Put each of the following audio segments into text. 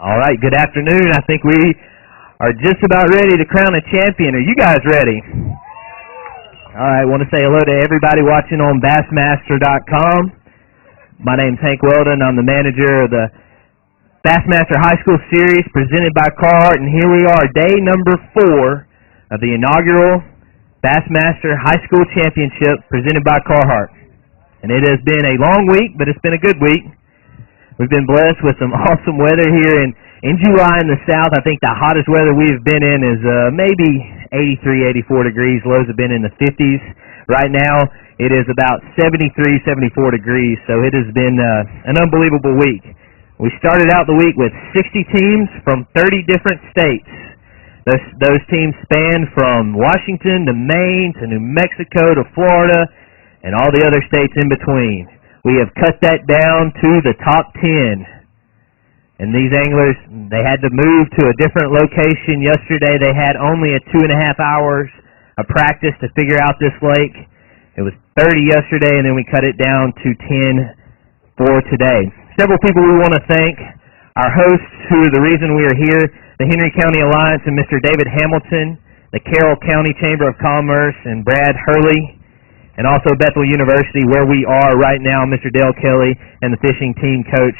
All right, good afternoon. I think we are just about ready to crown a champion. Are you guys ready? All right, I want to say hello to everybody watching on Bassmaster.com. My name's Hank Weldon. I'm the manager of the Bassmaster High School Series presented by Carhartt, and here we are, day number 4 of the inaugural Bassmaster High School Championship presented by Carhartt. And it has been a long week, but it's been a good week. We've been blessed with some awesome weather here in July in the south. I think the hottest weather we've been in is maybe 83, 84 degrees. Lows have been in the 50s. Right now, it is about 73, 74 degrees, so it has been an unbelievable week. We started out the week with 60 teams from 30 different states. Those teams span from Washington to Maine to New Mexico to Florida and all the other states in between. We have cut that down to the top 10. And these anglers, they had to move to a different location yesterday. They had only a 2.5 hours of practice to figure out this lake. It was 30 yesterday, and then we cut it down to 10 for today. Several people we want to thank. Our hosts, who are the reason we are here, the Henry County Alliance and Mr. David Hamilton, the Carroll County Chamber of Commerce and Brad Hurley, and also Bethel University, where we are right now, Mr. Dale Kelly and the fishing team coach,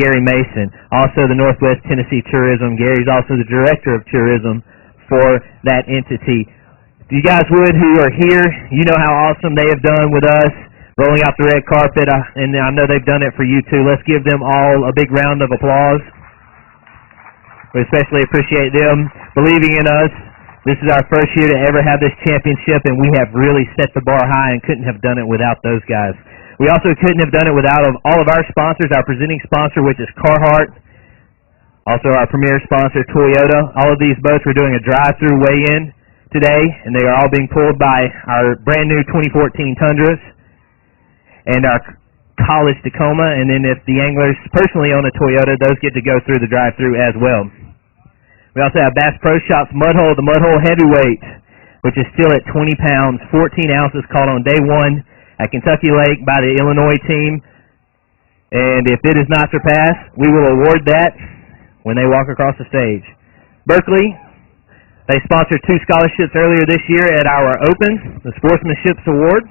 Gary Mason. Also the Northwest Tennessee Tourism. Gary's also the director of tourism for that entity. You guys who are here, you know how awesome they have done with us, rolling out the red carpet, and I know they've done it for you too. Let's give them all a big round of applause. We especially appreciate them believing in us. This is our first year to ever have this championship, and we have really set the bar high and couldn't have done it without those guys. We also couldn't have done it without all of our sponsors, our presenting sponsor, which is Carhartt, also our premier sponsor, Toyota. All of these boats, we're doing a drive-through weigh-in today, and they are all being pulled by our brand-new 2014 Tundras and our College Tacoma, and then if the anglers personally own a Toyota, those get to go through the drive-through as well. We also have Bass Pro Shops Mudhole, the Mudhole Heavyweight, which is still at 20 pounds, 14 ounces, caught on day 1 at Kentucky Lake by the Illinois team. And if it is not surpassed, we will award that when they walk across the stage. Berkeley, they sponsored 2 scholarships earlier this year at our Open, the Sportsmanship Award.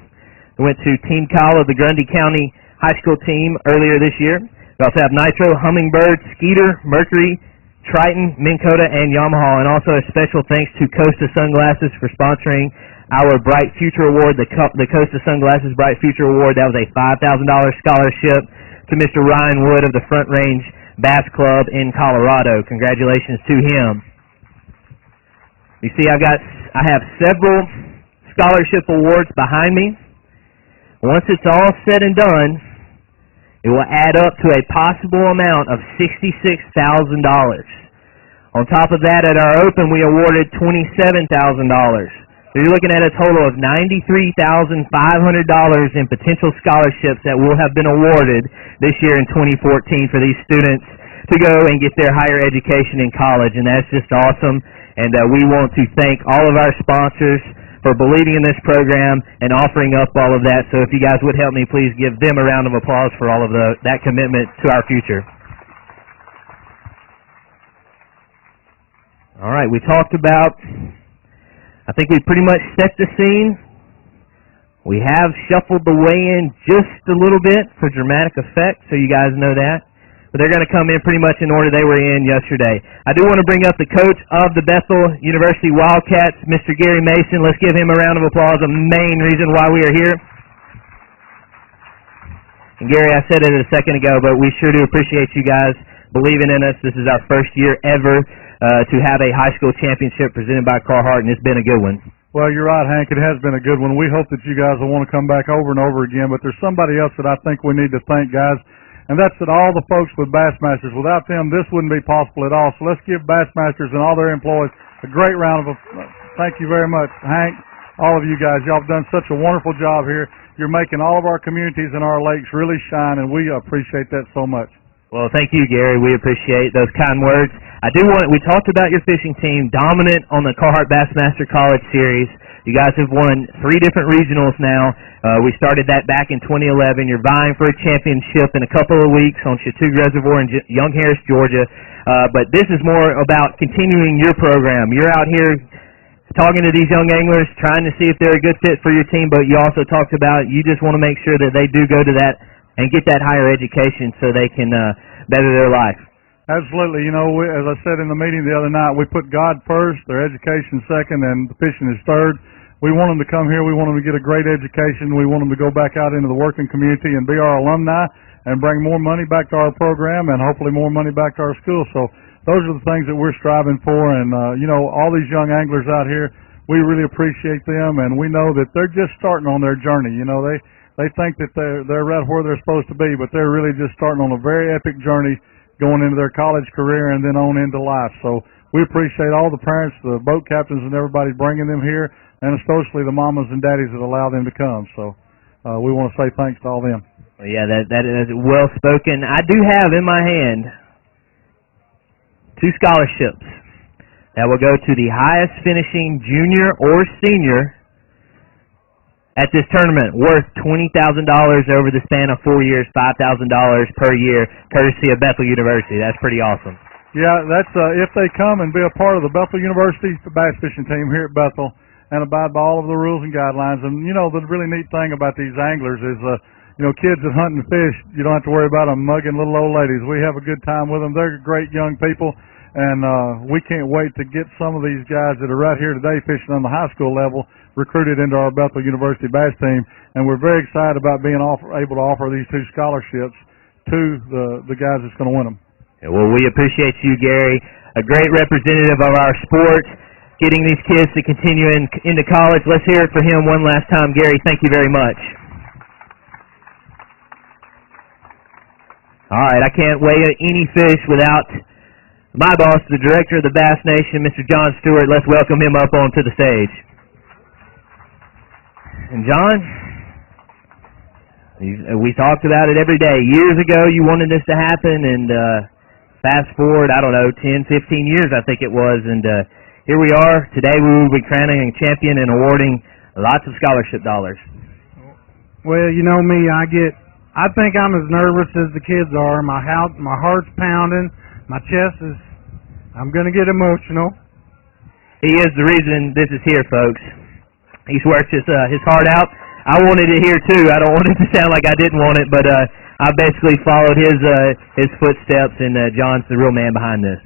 We went to Team Kyle of the Grundy County High School team earlier this year. We also have Nitro, Hummingbird, Skeeter, Mercury, Triton, Minn Kota, and Yamaha, and also a special thanks to Costa Sunglasses for sponsoring our Bright Future Award, the Costa Sunglasses Bright Future Award. That was a $5,000 scholarship to Mr. Ryan Wood of the Front Range Bass Club in Colorado. Congratulations to him. You see, I have several scholarship awards behind me. Once it's all said and done, it will add up to a possible amount of $66,000. On top of that, at our Open, we awarded $27,000. So you're looking at a total of $93,500 in potential scholarships that will have been awarded this year in 2014 for these students to go and get their higher education in college, and that's just awesome. And we want to thank all of our sponsors for believing in this program and offering up all of that. So if you guys would help me, please give them a round of applause for all of that commitment to our future. All right, we talked about, I think we pretty much set the scene. We have shuffled the weigh-in just a little bit for dramatic effect, so you guys know that. But they're going to come in pretty much in order they were in yesterday. I do want to bring up the coach of the Bethel University Wildcats, Mr. Gary Mason. Let's give him a round of applause, the main reason why we are here. And Gary, I said it a second ago, but we sure do appreciate you guys believing in us. This is our first year ever to have a high school championship presented by Carhartt, and it's been a good one. Well, you're right, Hank. It has been a good one. We hope that you guys will want to come back over and over again, but there's somebody else that I think we need to thank, guys. And that's that all the folks with Bassmasters. Without them, this wouldn't be possible at all. So let's give Bassmasters and all their employees a great round of applause. Thank you very much, Hank, all of you guys. Y'all have done such a wonderful job here. You're making all of our communities and our lakes really shine, and we appreciate that so much. Well, thank you, Gary. We appreciate those kind words. We talked about your fishing team, dominant on the Carhartt Bassmaster College Series. You guys have won 3 different regionals now. We started that back in 2011. You're vying for a championship in a couple of weeks on Chattooga Reservoir in Young Harris, Georgia. But this is more about continuing your program. You're out here talking to these young anglers, trying to see if they're a good fit for your team, but you also talked about you just want to make sure that they do go to that and get that higher education so they can better their life. Absolutely. You know, as I said in the meeting the other night, we put God first, their education second, and the fishing is third. We want them to come here. We want them to get a great education. We want them to go back out into the working community and be our alumni and bring more money back to our program and hopefully more money back to our school. So those are the things that we're striving for. And, you know, all these young anglers out here, we really appreciate them, and we know that they're just starting on their journey. You know, they think that they're right where they're supposed to be, but they're really just starting on a very epic journey going into their college career and then on into life. So we appreciate all the parents, the boat captains, and everybody bringing them here, and especially the mamas and daddies that allow them to come. So we want to say thanks to all them. Well, yeah, that is well spoken. I do have in my hand 2 scholarships that will go to the highest finishing junior or senior at this tournament, worth $20,000 over the span of 4 years, $5,000 per year, courtesy of Bethel University. That's pretty awesome. Yeah, that's if they come and be a part of the Bethel University bass fishing team here at Bethel and abide by all of the rules and guidelines. And, you know, the really neat thing about these anglers is, you know, kids that hunt and fish, you don't have to worry about them mugging little old ladies. We have a good time with them. They're great young people, and we can't wait to get some of these guys that are right here today fishing on the high school level recruited into our Bethel University bass team, and we're very excited about being able to offer these 2 scholarships to the guys that's going to win them. Yeah, well, we appreciate you, Gary, a great representative of our sport, getting these kids to continue into college. Let's hear it for him one last time. Gary, thank you very much. All right, I can't weigh any fish without my boss, the director of the Bass Nation, Mr. John Stewart. Let's welcome him up onto the stage. And John, we talked about it every day. Years ago, you wanted this to happen, and fast forward, I don't know, 10, 15 years I think it was, and here we are. Today we will be crowning a champion and awarding lots of scholarship dollars. Well, you know me, I think I'm as nervous as the kids are. My heart's pounding, my chest is, I'm going to get emotional. He is the reason this is here, folks. He's worked his heart out. I wanted it here too. I don't want it to sound like I didn't want it, but I basically followed his footsteps, and John's the real man behind this.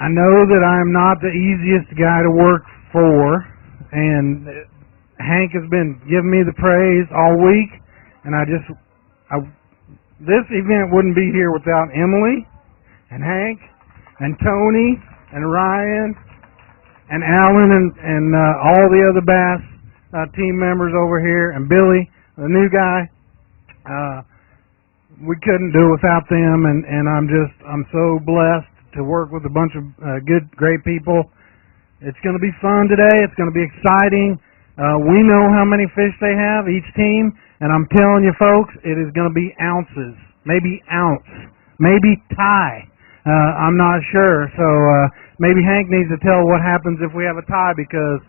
I know that I'm not the easiest guy to work for, and Hank has been giving me the praise all week, and this event wouldn't be here without Emily and Hank and Tony and Ryan and Alan and all the other Bass team members over here, and Billy, the new guy. We couldn't do it without them, and I'm so blessed to work with a bunch of great people. It's going to be fun today. It's going to be exciting. We know how many fish they have, each team, and I'm telling you folks, it is going to be ounces, maybe ounce, maybe tie. I'm not sure, so maybe Hank needs to tell what happens if we have a tie, because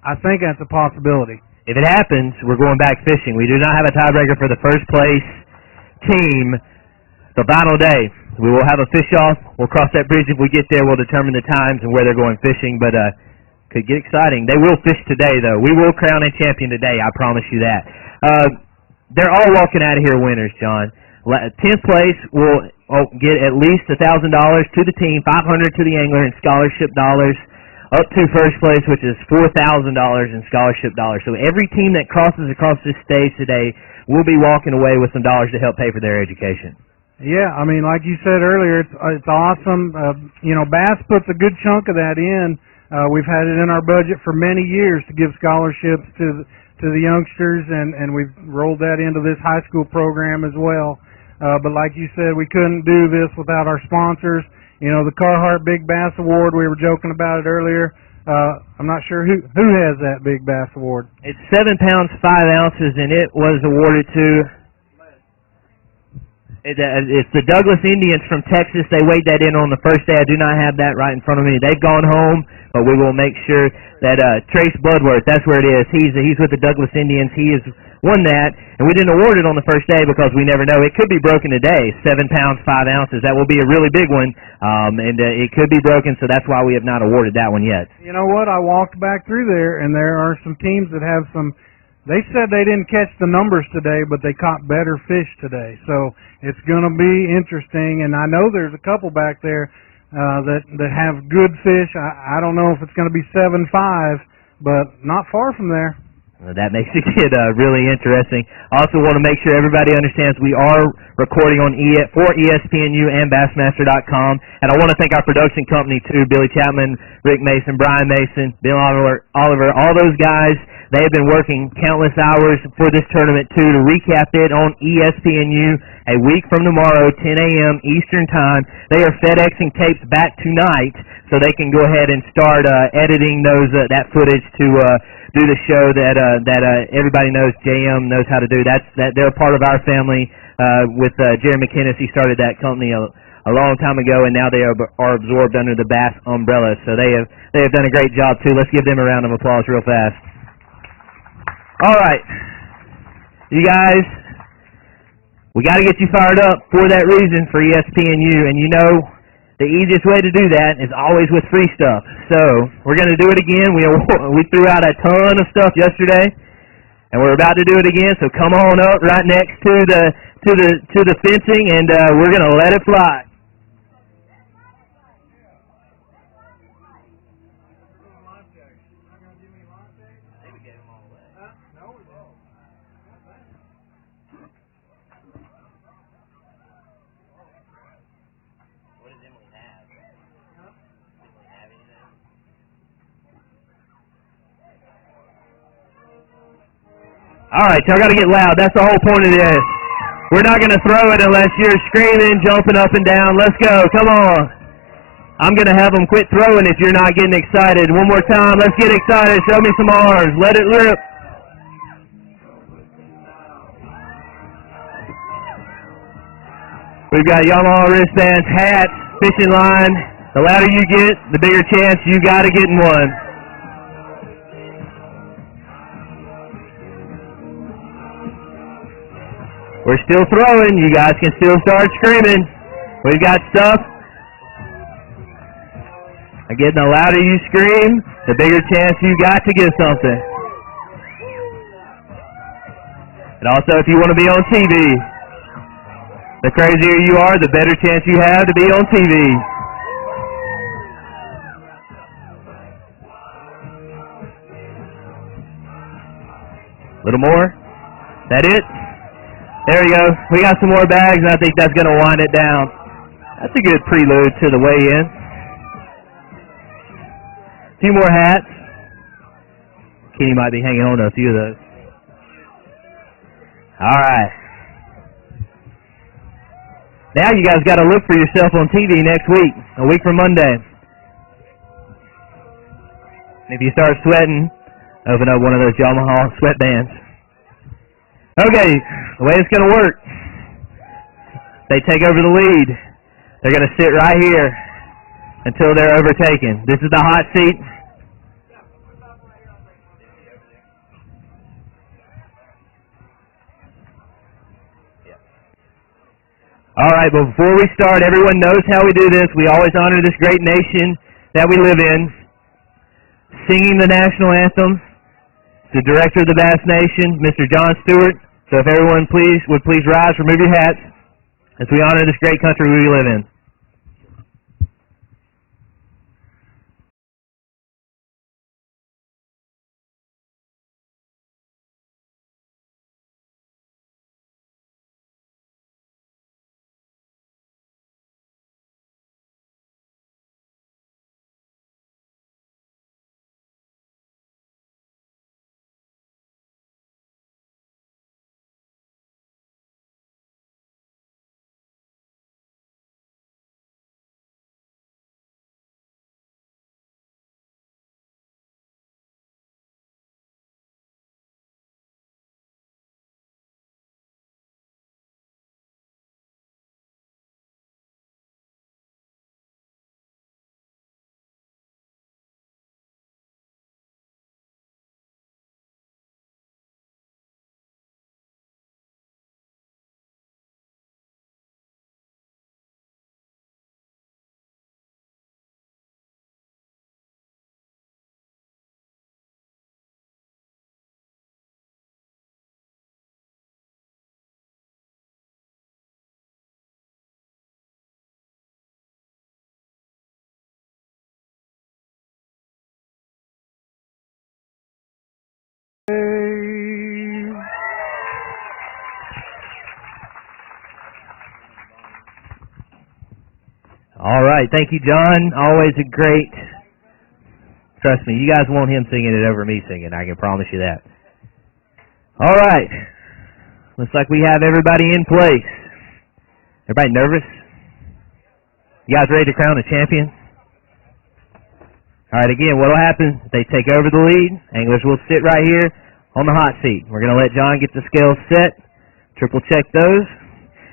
I think that's a possibility. If it happens, we're going back fishing. We do not have a tiebreaker for the first place team the final day. We will have a fish-off. We'll cross that bridge if we get there. We'll determine the times and where they're going fishing, but could get exciting. They will fish today, though. We will crown a champion today, I promise you that. They're all walking out of here winners, John. 10th place will get at least $1,000 to the team, $500 to the angler in scholarship dollars, up to first place, which is $4,000 in scholarship dollars. So every team that crosses across this stage today will be walking away with some dollars to help pay for their education. Yeah, I mean, like you said earlier, it's awesome. You know, Bass puts a good chunk of that in. We've had it in our budget for many years to give scholarships to the youngsters, and we've rolled that into this high school program as well. But like you said, we couldn't do this without our sponsors. You know, the Carhartt Big Bass Award, we were joking about it earlier. I'm not sure who has that Big Bass Award. It's 7 pounds, 5 ounces, and it was awarded to It's the Douglas Indians from Texas. They weighed that in on the first day. I do not have that right in front of me. They've gone home, but we will make sure that Trace Bloodworth, that's where it is. He's with the Douglas Indians. He has won that, and we didn't award it on the first day because we never know. It could be broken today, 7 pounds, 5 ounces. That will be a really big one, and it could be broken, so that's why we have not awarded that one yet. You know what? I walked back through there, and there are some teams that have some. They said they didn't catch the numbers today, but they caught better fish today. So it's going to be interesting, and I know there's a couple back there that have good fish. I don't know if it's going to be 7.5, but not far from there. That makes it get really interesting. I also want to make sure everybody understands we are recording on for ESPNU and Bassmaster.com. And I want to thank our production company, too, Billy Chapman, Rick Mason, Brian Mason, Bill Oliver, all those guys. They have been working countless hours for this tournament, too, to recap it on ESPNU a week from tomorrow, 10 a.m. Eastern Time. They are FedExing tapes back tonight so they can go ahead and start editing that footage to do the show that everybody knows JM knows how to do. They're a part of our family with Jerry McInnes. He started that company a long time ago, and now they are absorbed under the Bass umbrella. So they have done a great job too. Let's give them a round of applause real fast. All right, you guys, we got to get you fired up for that reason for ESPNU, and you know the easiest way to do that is always with free stuff. So we're going to do it again. We threw out a ton of stuff yesterday, and we're about to do it again. So come on up right next to the fencing, and we're going to let it fly. All right, y'all got to get loud. That's the whole point of this. We're not going to throw it unless you're screaming, jumping up and down. Let's go. Come on. I'm going to have them quit throwing if you're not getting excited. One more time. Let's get excited. Show me some arms. Let it rip. We've got Yamaha wristbands, hats, fishing line. The louder you get, the bigger chance you got of getting one. We're still throwing. You guys can still start screaming. We've got stuff. Again, the louder you scream, the bigger chance you got to get something. And also, if you want to be on TV, the crazier you are, the better chance you have to be on TV. A little more. That it? There we go. We got some more bags, and I think that's going to wind it down. That's a good prelude to the weigh-in. A few more hats. Kenny might be hanging on to a few of those. All right. Now you guys got to look for yourself on TV next week, a week from Monday. And if you start sweating, open up one of those Yamaha sweatbands. Okay, the way it's going to work, they take over the lead. They're going to sit right here until they're overtaken. This is the hot seat. All right, but before we start, everyone knows how we do this. We always honor this great nation that we live in. Singing the national anthem, the director of the Bass Nation, Mr. John Stewart. So if everyone would please rise, remove your hats, as we honor this great country we live in. All right. Thank you, John. Always a great... Trust me, you guys want him singing it over me singing. I can promise you that. All right. Looks like we have everybody in place. Everybody nervous? You guys ready to crown a champion? All right, again, what will happen? They take over the lead. Anglers will sit right here on the hot seat. We're going to let John get the scales set, triple check those.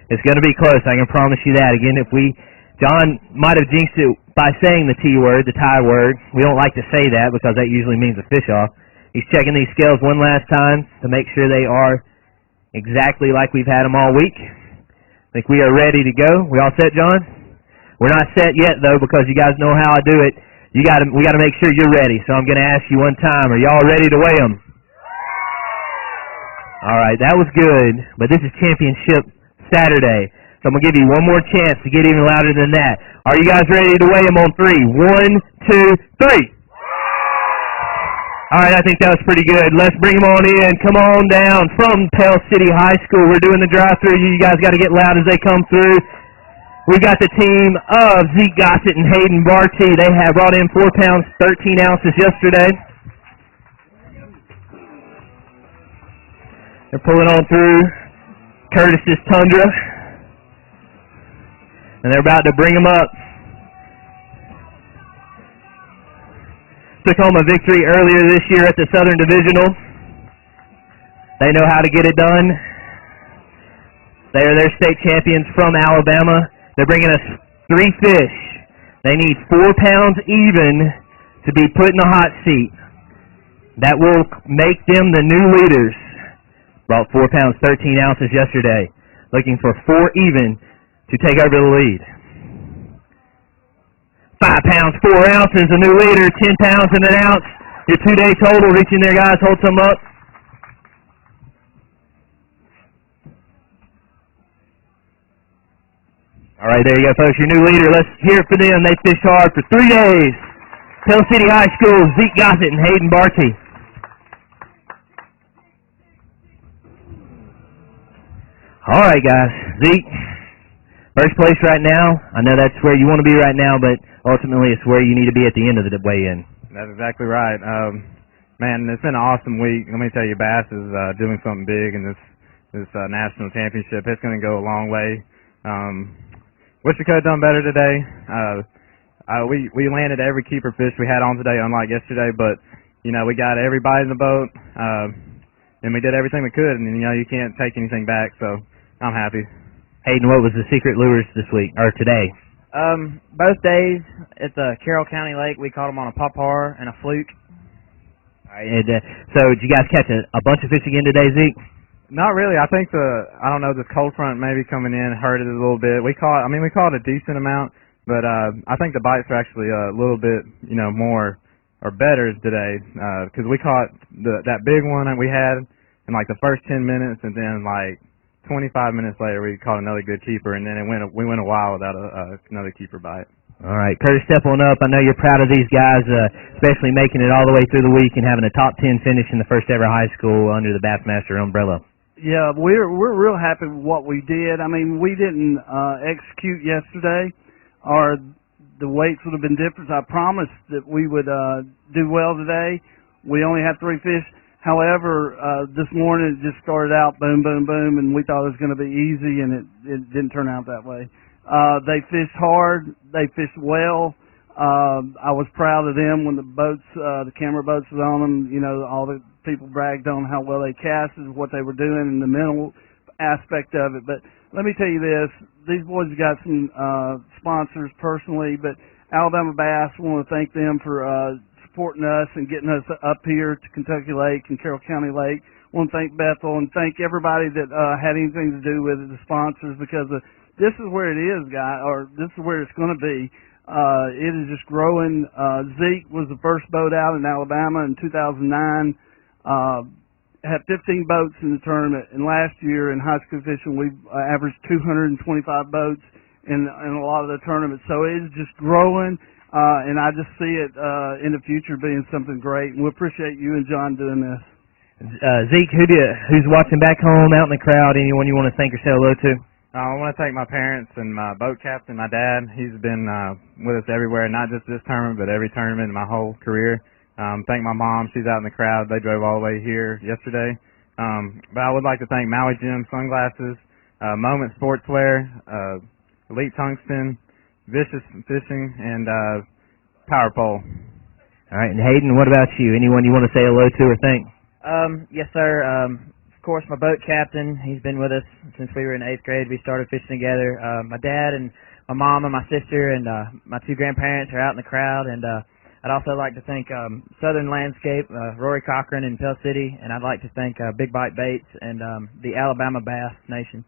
It's going to be close, I can promise you that. Again, John might have jinxed it by saying the T word, the tie word. We don't like to say that because that usually means a fish off. He's checking these scales one last time to make sure they are exactly like we've had them all week. I think we are ready to go. We all set, John? We're not set yet, though, because you guys know how I do it. We got to make sure you're ready. So I'm going to ask you one time, are y'all ready to weigh them? All right, that was good, but this is Championship Saturday. So I'm going to give you one more chance to get even louder than that. Are you guys ready to weigh them on 3? 1, 2, 3. All right, I think that was pretty good. Let's bring them on in. Come on down from Pell City High School. We're doing the drive-through. You guys got to get loud as they come through. We've got the team of Zeke Gossett and Hayden Barty. They have brought in 4 pounds, 13 ounces yesterday. They're pulling on through Curtis's Tundra. And they're about to bring them up. Took home a victory earlier this year at the Southern Divisional. They know how to get it done. They are their state champions from Alabama. They're bringing us 3 fish. They need 4 pounds even to be put in the hot seat. That will make them the new leaders. Brought 4 pounds, 13 ounces yesterday. Looking for 4 even to take over the lead. 5 pounds, 4 ounces, a new leader, 10 pounds and an ounce. Your 2-day total reaching there, guys. Hold some up. All right, there you go, folks. Your new leader. Let's hear it for them. They fished hard for 3 days. Pell City High School, Zeke Gossett and Hayden Barty. All right, guys. Zeke, first place right now. I know that's where you want to be right now, but ultimately it's where you need to be at the end of the weigh-in. That's exactly right. Man, it's been an awesome week. Let me tell you, B.A.S.S is doing something big in this national championship. It's going to go a long way. Wish we could have done better today. We landed every keeper fish we had on today, unlike yesterday, but, you know, we got everybody in the boat, and we did everything we could, and, you know, you can't take anything back, so I'm happy. Hayden, what was the secret lures this week, or today? Both days at the Carroll County Lake, we caught them on a popar and a fluke. All right, and, so did you guys catch a bunch of fish again today, Zeke? Not really. I think I don't know, this cold front maybe coming in hurt it a little bit. We caught a decent amount, but I think the bites are actually a little bit, you know, more or better today, because we caught that big one that we had in like the first 10 minutes, and then like 25 minutes later we caught another good keeper, and then we went a while without another keeper bite. All right, Curtis, step on up. I know you're proud of these guys, especially making it all the way through the week and having a top 10 finish in the first ever high school under the Bassmaster umbrella. Yeah, we're real happy with what we did. I mean, we didn't execute yesterday, or the weights would have been different. I promised that we would do well today. We only have 3 fish. However, this morning it just started out boom, boom, boom, and we thought it was going to be easy, and it didn't turn out that way. They fished hard. They fished well. I was proud of them when the boats, the camera boats was on them. You know, all the people bragged on how well they casted, what they were doing, and the mental aspect of it. But let me tell you this, these boys have got some sponsors personally, but Alabama Bass, I want to thank them for supporting us and getting us up here to Kentucky Lake and Carroll County Lake. I want to thank Bethel and thank everybody that had anything to do with it, the sponsors, because this is where it is, guys, or this is where it's going to be. It is just growing. Zeke was the first boat out in Alabama in 2009. Had 15 boats in the tournament, and last year in high school fishing we averaged 225 boats in a lot of the tournaments. So it is just growing, and I just see it in the future being something great. And we appreciate you and John doing this. Zeke, who's watching back home, out in the crowd, anyone you want to thank or say hello to? I want to thank my parents and my boat captain, my dad. He's been with us everywhere, not just this tournament, but every tournament in my whole career. Thank my mom. She's out in the crowd. They drove all the way here yesterday. But I would like to thank Maui Gym Sunglasses, Moment Sportswear, Elite Tungsten, Vicious Fishing, and Power Pole. All right, and Hayden, what about you? Anyone you want to say hello to or thank? Yes, sir. Of course, my boat captain. He's been with us since we were in 8th grade. We started fishing together. My dad and my mom and my sister and my 2 grandparents are out in the crowd. And I'd also like to thank Southern Landscape, Rory Cochran in Pell City, and I'd like to thank Big Bite Baits and the Alabama Bass Nation.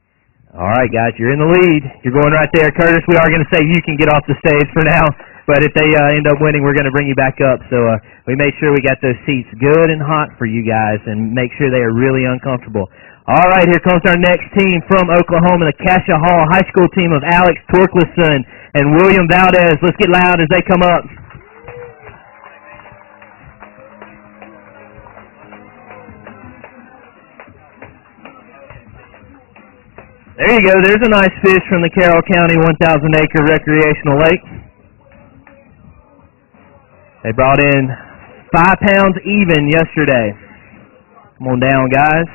All right, guys, you're in the lead. You're going right there. Curtis, we are going to say you can get off the stage for now, but if they end up winning, we're going to bring you back up. So we made sure we got those seats good and hot for you guys and make sure they are really uncomfortable. All right, here comes our next team from Oklahoma, the Cassia Hall High School team of Alex Torkelson and William Valdez. Let's get loud as they come up. There you go. There's a nice fish from the Carroll County 1,000-acre recreational lake. They brought in 5 pounds even yesterday. Come on down, guys.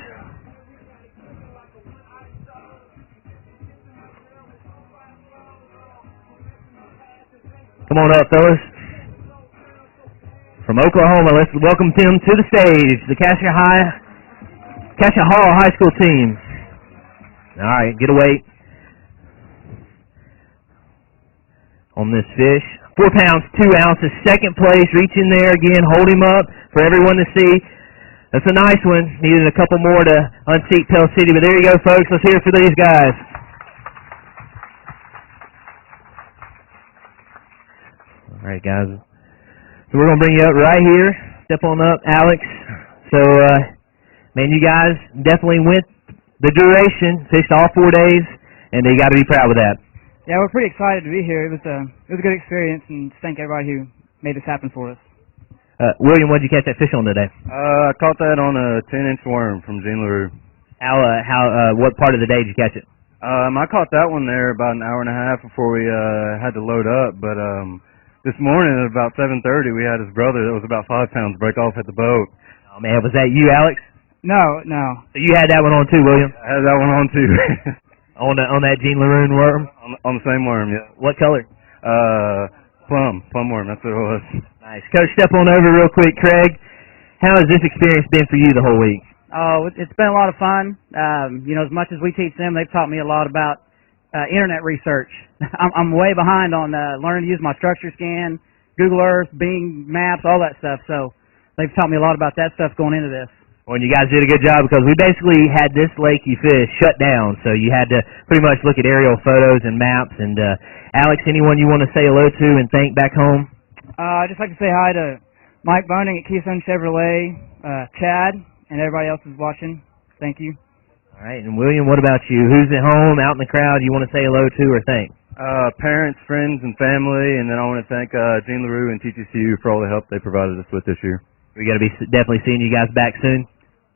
Come on up, fellas. From Oklahoma, let's welcome them to the stage, the Cassia Hall High School team. All right, get away on this fish. 4 pounds, 2 ounces, second place. Reach in there again, hold him up for everyone to see. That's a nice one. Needed a couple more to unseat Pell City, but there you go, folks. Let's hear it for these guys. All right, guys. So we're going to bring you up right here. Step on up, Alex. So, man, you guys definitely went the duration, fished all 4 days, and you got to be proud of that. Yeah, we're pretty excited to be here. It was a good experience, and thank everybody who made this happen for us. William, what did you catch that fish on today? I caught that on a 10-inch worm from Jean LaRue. What part of the day did you catch it? I caught that one there about an hour and a half before we had to load up, but this morning at about 7:30 we had his brother that was about 5 pounds break off at the boat. Oh man, was that you, Alex? No. So you had that one on too, William? I had that one on too. on that Jean LaRue worm? On the same worm, yeah. What color? Plum worm, that's what it was. Nice. Coach, step on over real quick. Craig, how has this experience been for you the whole week? Oh, it's been a lot of fun. As much as we teach them, they've taught me a lot about internet research. I'm way behind on learning to use my structure scan, Google Earth, Bing Maps, all that stuff. So they've taught me a lot about that stuff going into this. Well, and you guys did a good job because we basically had this lake you fished shut down, so you had to pretty much look at aerial photos and maps. And Alex, anyone you want to say hello to and thank back home? I'd just like to say hi to Mike Boning at Keystone Chevrolet, Chad, and everybody else who's watching. Thank you. All right, and William, what about you? Who's at home, out in the crowd, you want to say hello to or thank? Parents, friends, and family, and then I want to thank Jean LaRue and TTCU for all the help they provided us with this year. We're going to be definitely seeing you guys back soon.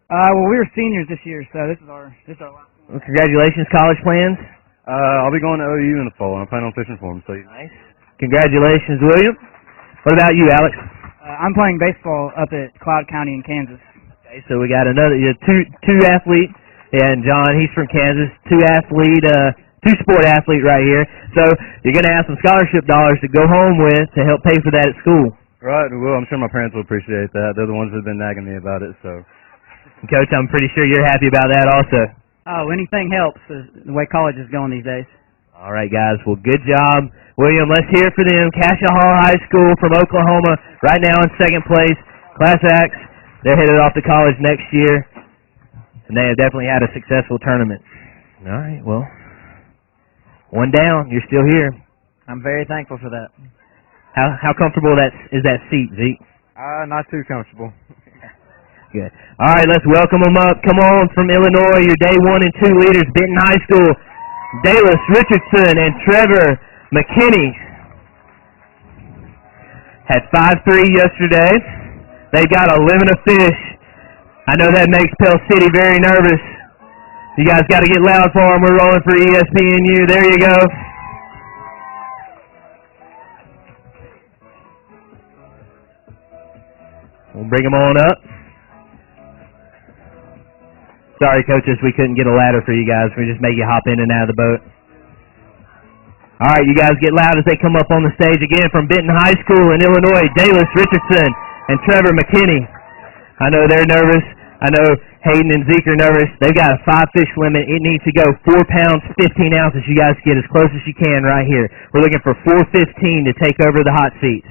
Well, we were seniors this year, so this is our last one. Well, congratulations, college plans. I'll be going to OU in the fall, and I plan on fishing for them. So nice. Congratulations, William. What about you, Alex? I'm playing baseball up at Cloud County in Kansas. Okay, so we got another two athlete, and John, he's from Kansas. Two sport athlete right here. So you're going to have some scholarship dollars to go home with to help pay for that at school. Right. Well, I'm sure my parents will appreciate that. They're the ones who've been nagging me about it. So. Coach, I'm pretty sure you're happy about that also. Oh, anything helps, the way college is going these days. All right, guys. Well, good job. William, let's hear it for them. Cassia Hall High School from Oklahoma right now in second place. Class Acts, they're headed off to college next year, and they have definitely had a successful tournament. All right, well, one down. You're still here. I'm very thankful for that. How comfortable is that seat, Zeke? Not too comfortable. Good. All right, let's welcome them up. Come on, from Illinois, your day 1 and 2 leaders, Benton High School, Dallas Richardson and Trevor McKinney. Had 5-3 yesterday. They've got a limit of fish I know that makes Pell City very nervous. You guys got to get loud for them. We're rolling for ESPNU. There you go. We'll bring them on up. Sorry, coaches, we couldn't get a ladder for you guys. We just make you hop in and out of the boat. All right, you guys get loud as they come up on the stage again from Benton High School in Illinois. Dallas Richardson and Trevor McKinney. I know they're nervous. I know Hayden and Zeke are nervous. They've got a 5-fish limit. It needs to go 4 pounds, 15 ounces. You guys get as close as you can right here. We're looking for 415 to take over the hot seats.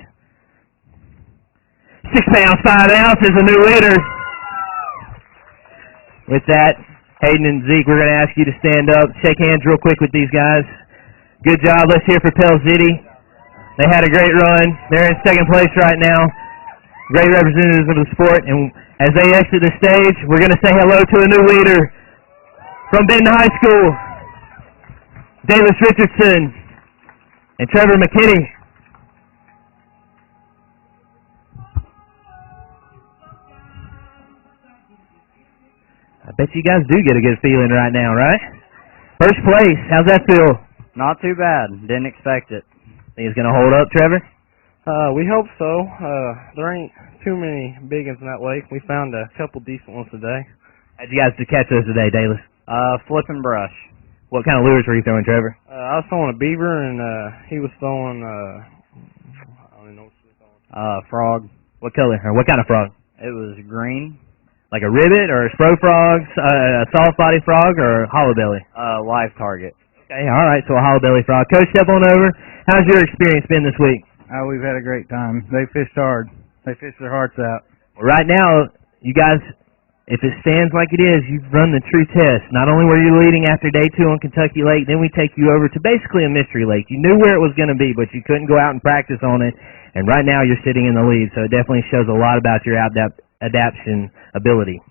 6 pounds, 5 ounces, a new leader. With that, Hayden and Zeke, we're going to ask you to stand up. Shake hands real quick with these guys. Good job. Let's hear for Pell City. They had a great run. They're in second place right now. Great representatives of the sport. And as they exit the stage, we're going to say hello to a new leader from Benton High School, Dallas Richardson and Trevor McKinney. I bet you guys do get a good feeling right now, right? First place. How's that feel? Not too bad. Didn't expect it. Think it's going to hold up, Trevor? We hope so. There ain't too many big ones in that lake. We found a couple decent ones today. How'd you guys catch those today, Dallas? Flipping brush. What kind of lures were you throwing, Trevor? I was throwing a beaver, and he was throwing, I don't even know what he was throwing. Frog. What color? Or what kind of frog? It was green. Like a ribbit or a spro frog, a soft body frog, or a hollow belly? Live target. Okay, all right, so a hollow belly frog. Coach, step on over. How's your experience been this week? We've had a great time. They fished hard. They fished their hearts out. Well, right now, you guys, if it stands like it is, you've run the true test. Not only were you leading after day 2 on Kentucky Lake, then we take you over to basically a mystery lake. You knew where it was going to be, but you couldn't go out and practice on it. And right now, you're sitting in the lead, so it definitely shows a lot about your adaptation ability.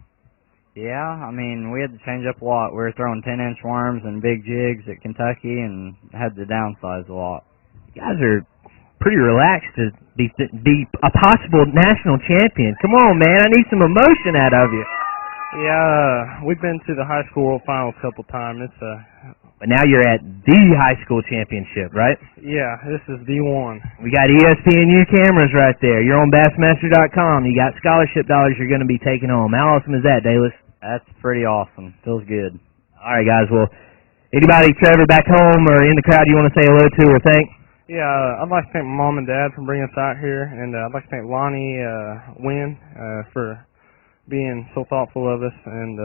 Yeah, I mean, we had to change up a lot. We were throwing 10-inch worms and big jigs at Kentucky and had to downsize a lot. You guys are pretty relaxed to be a possible national champion. Come on, man. I need some emotion out of you. Yeah, we've been to the high school world finals a couple times. But now you're at the high school championship, right? Yeah, this is D1. We got ESPNU cameras right there. You're on Bassmaster.com. You got scholarship dollars you're going to be taking home. How awesome is that, Dallas? That's pretty awesome. Feels good. All right, guys. Well, anybody, Trevor, back home or in the crowd you want to say hello to or thank? Yeah, I'd like to thank my mom and dad for bringing us out here, and I'd like to thank Lonnie Wynn for being so thoughtful of us, and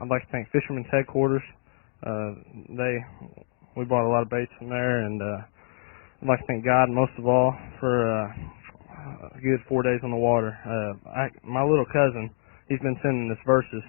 I'd like to thank Fisherman's Headquarters. We bought a lot of baits from there, and I'd like to thank God most of all for a good 4 days on the water. My little cousin, he's been sending us verses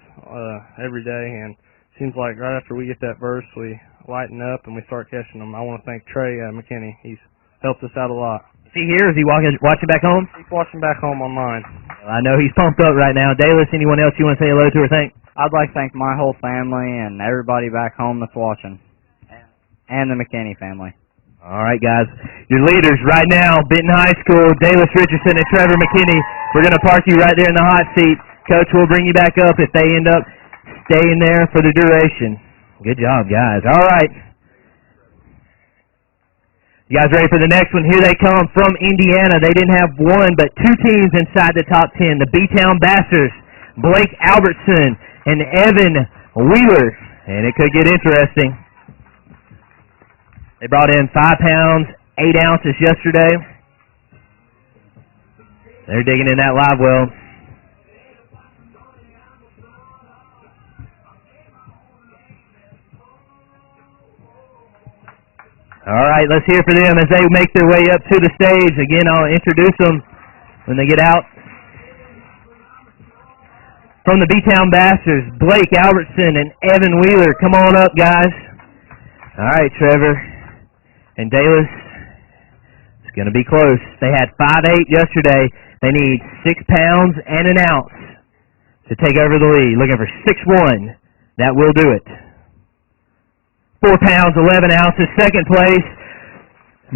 every day, and it seems like right after we get that verse, we lighten up and we start catching them. I want to thank Trey McKinney. He's helped us out a lot. Is he here? Is he watching back home? He's watching back home online. I know he's pumped up right now. Dallas, anyone else you want to say hello to or thank? I'd like to thank my whole family and everybody back home that's watching, and the McKinney family. All right, guys. Your leaders right now, Benton High School, Dallas Richardson and Trevor McKinney. We're going to park you right there in the hot seat. Coach will bring you back up if they end up staying there for the duration. Good job, guys. All right. You guys ready for the next one? Here they come from Indiana. They didn't have one, but 2 teams inside the top 10. The B-Town-Bassers, Blake Albertson and Evan Wheeler. And it could get interesting. They brought in 5 pounds, 8 ounces yesterday. They're digging in that live well. All right, let's hear for them as they make their way up to the stage. Again, I'll introduce them when they get out. From the B-Town-Bassers, Blake Albertson and Evan Wheeler. Come on up, guys. All right, Trevor and Dallas. It's going to be close. They had 5'8" yesterday. They need 6 pounds and an ounce to take over the lead. Looking for 6'1". That will do it. 4 pounds, 11 ounces, second place.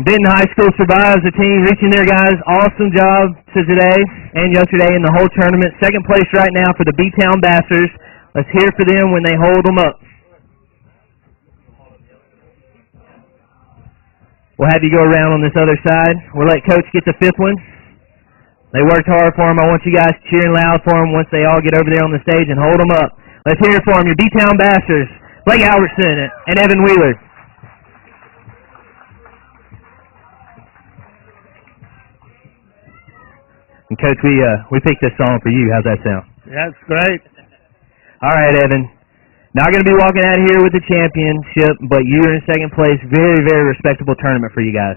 Benton High School survives the team reaching there, guys. Awesome job to today. and yesterday in the whole tournament. Second place right now for the B-Town Bassers. Let's hear for them when they hold them up. We'll have you go around on this other side. We'll let Coach get the fifth one. They worked hard for them. I want you guys cheering loud for them once they all get over there on the stage and hold them up. Let's hear it for them, your B-Town Bassers, Blake Albertson and Evan Wheeler. And Coach, we picked this song for you. How's that sound? That's great. All right, Evan. Not going to be walking out of here with the championship, but you're in second place. Very, very respectable tournament for you guys.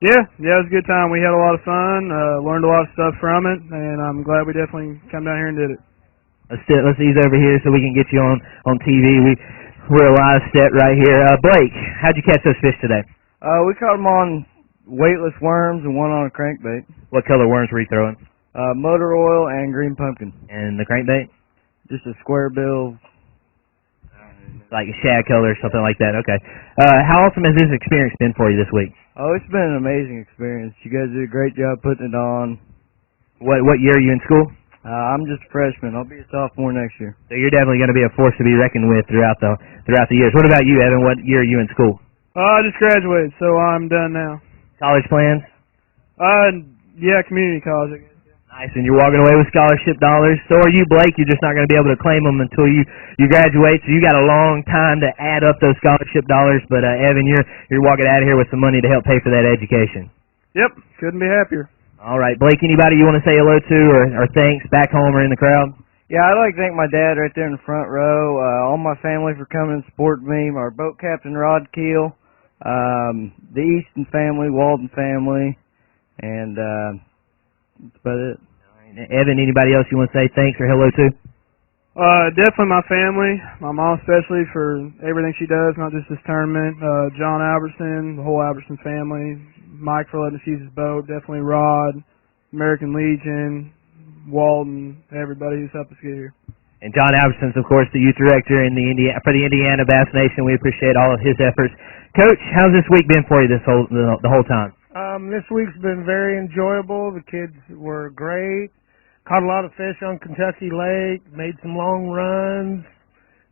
Yeah, it was a good time. We had a lot of fun, learned a lot of stuff from it, and I'm glad we definitely come down here and did it. Let's ease over here so we can get you on TV. We're a live set right here. Blake, how'd you catch those fish today? We caught them on weightless worms and one on a crankbait. What color worms were you throwing? Motor oil and green pumpkin. And the crankbait? Just a square bill. Like a shad color or something like that. Okay. How awesome has this experience been for you this week? Oh, it's been an amazing experience. You guys did a great job putting it on. What year are you in school? I'm just a freshman. I'll be a sophomore next year. So you're definitely going to be a force to be reckoned with throughout the years. What about you, Evan? What year are you in school? I just graduated, so I'm done now. College plans? Yeah, community college, I guess. Nice, and you're walking away with scholarship dollars. So are you, Blake. You're just not going to be able to claim them until you graduate. So you got a long time to add up those scholarship dollars. But Evan, you're walking out of here with some money to help pay for that education. Yep, couldn't be happier. All right, Blake. Anybody you want to say hello to or thanks back home or in the crowd? Yeah, I'd like to thank my dad right there in the front row, all my family for coming and supporting me, our boat captain Rod Keel, the Easton family, Walden family, and that's about it. Evan, anybody else you want to say thanks or hello to? Definitely my family, my mom especially for everything she does, not just this tournament. John Albertson, the whole Albertson family, Mike for letting us use his boat, definitely Rod, American Legion, Walden, everybody who's helped us get here. And John Albertson's, of course, the youth director in for the Indiana Bass Nation. We appreciate all of his efforts. Coach, how's this week been for you the whole time? This week's been very enjoyable. The kids were great. Caught a lot of fish on Kentucky Lake. Made some long runs.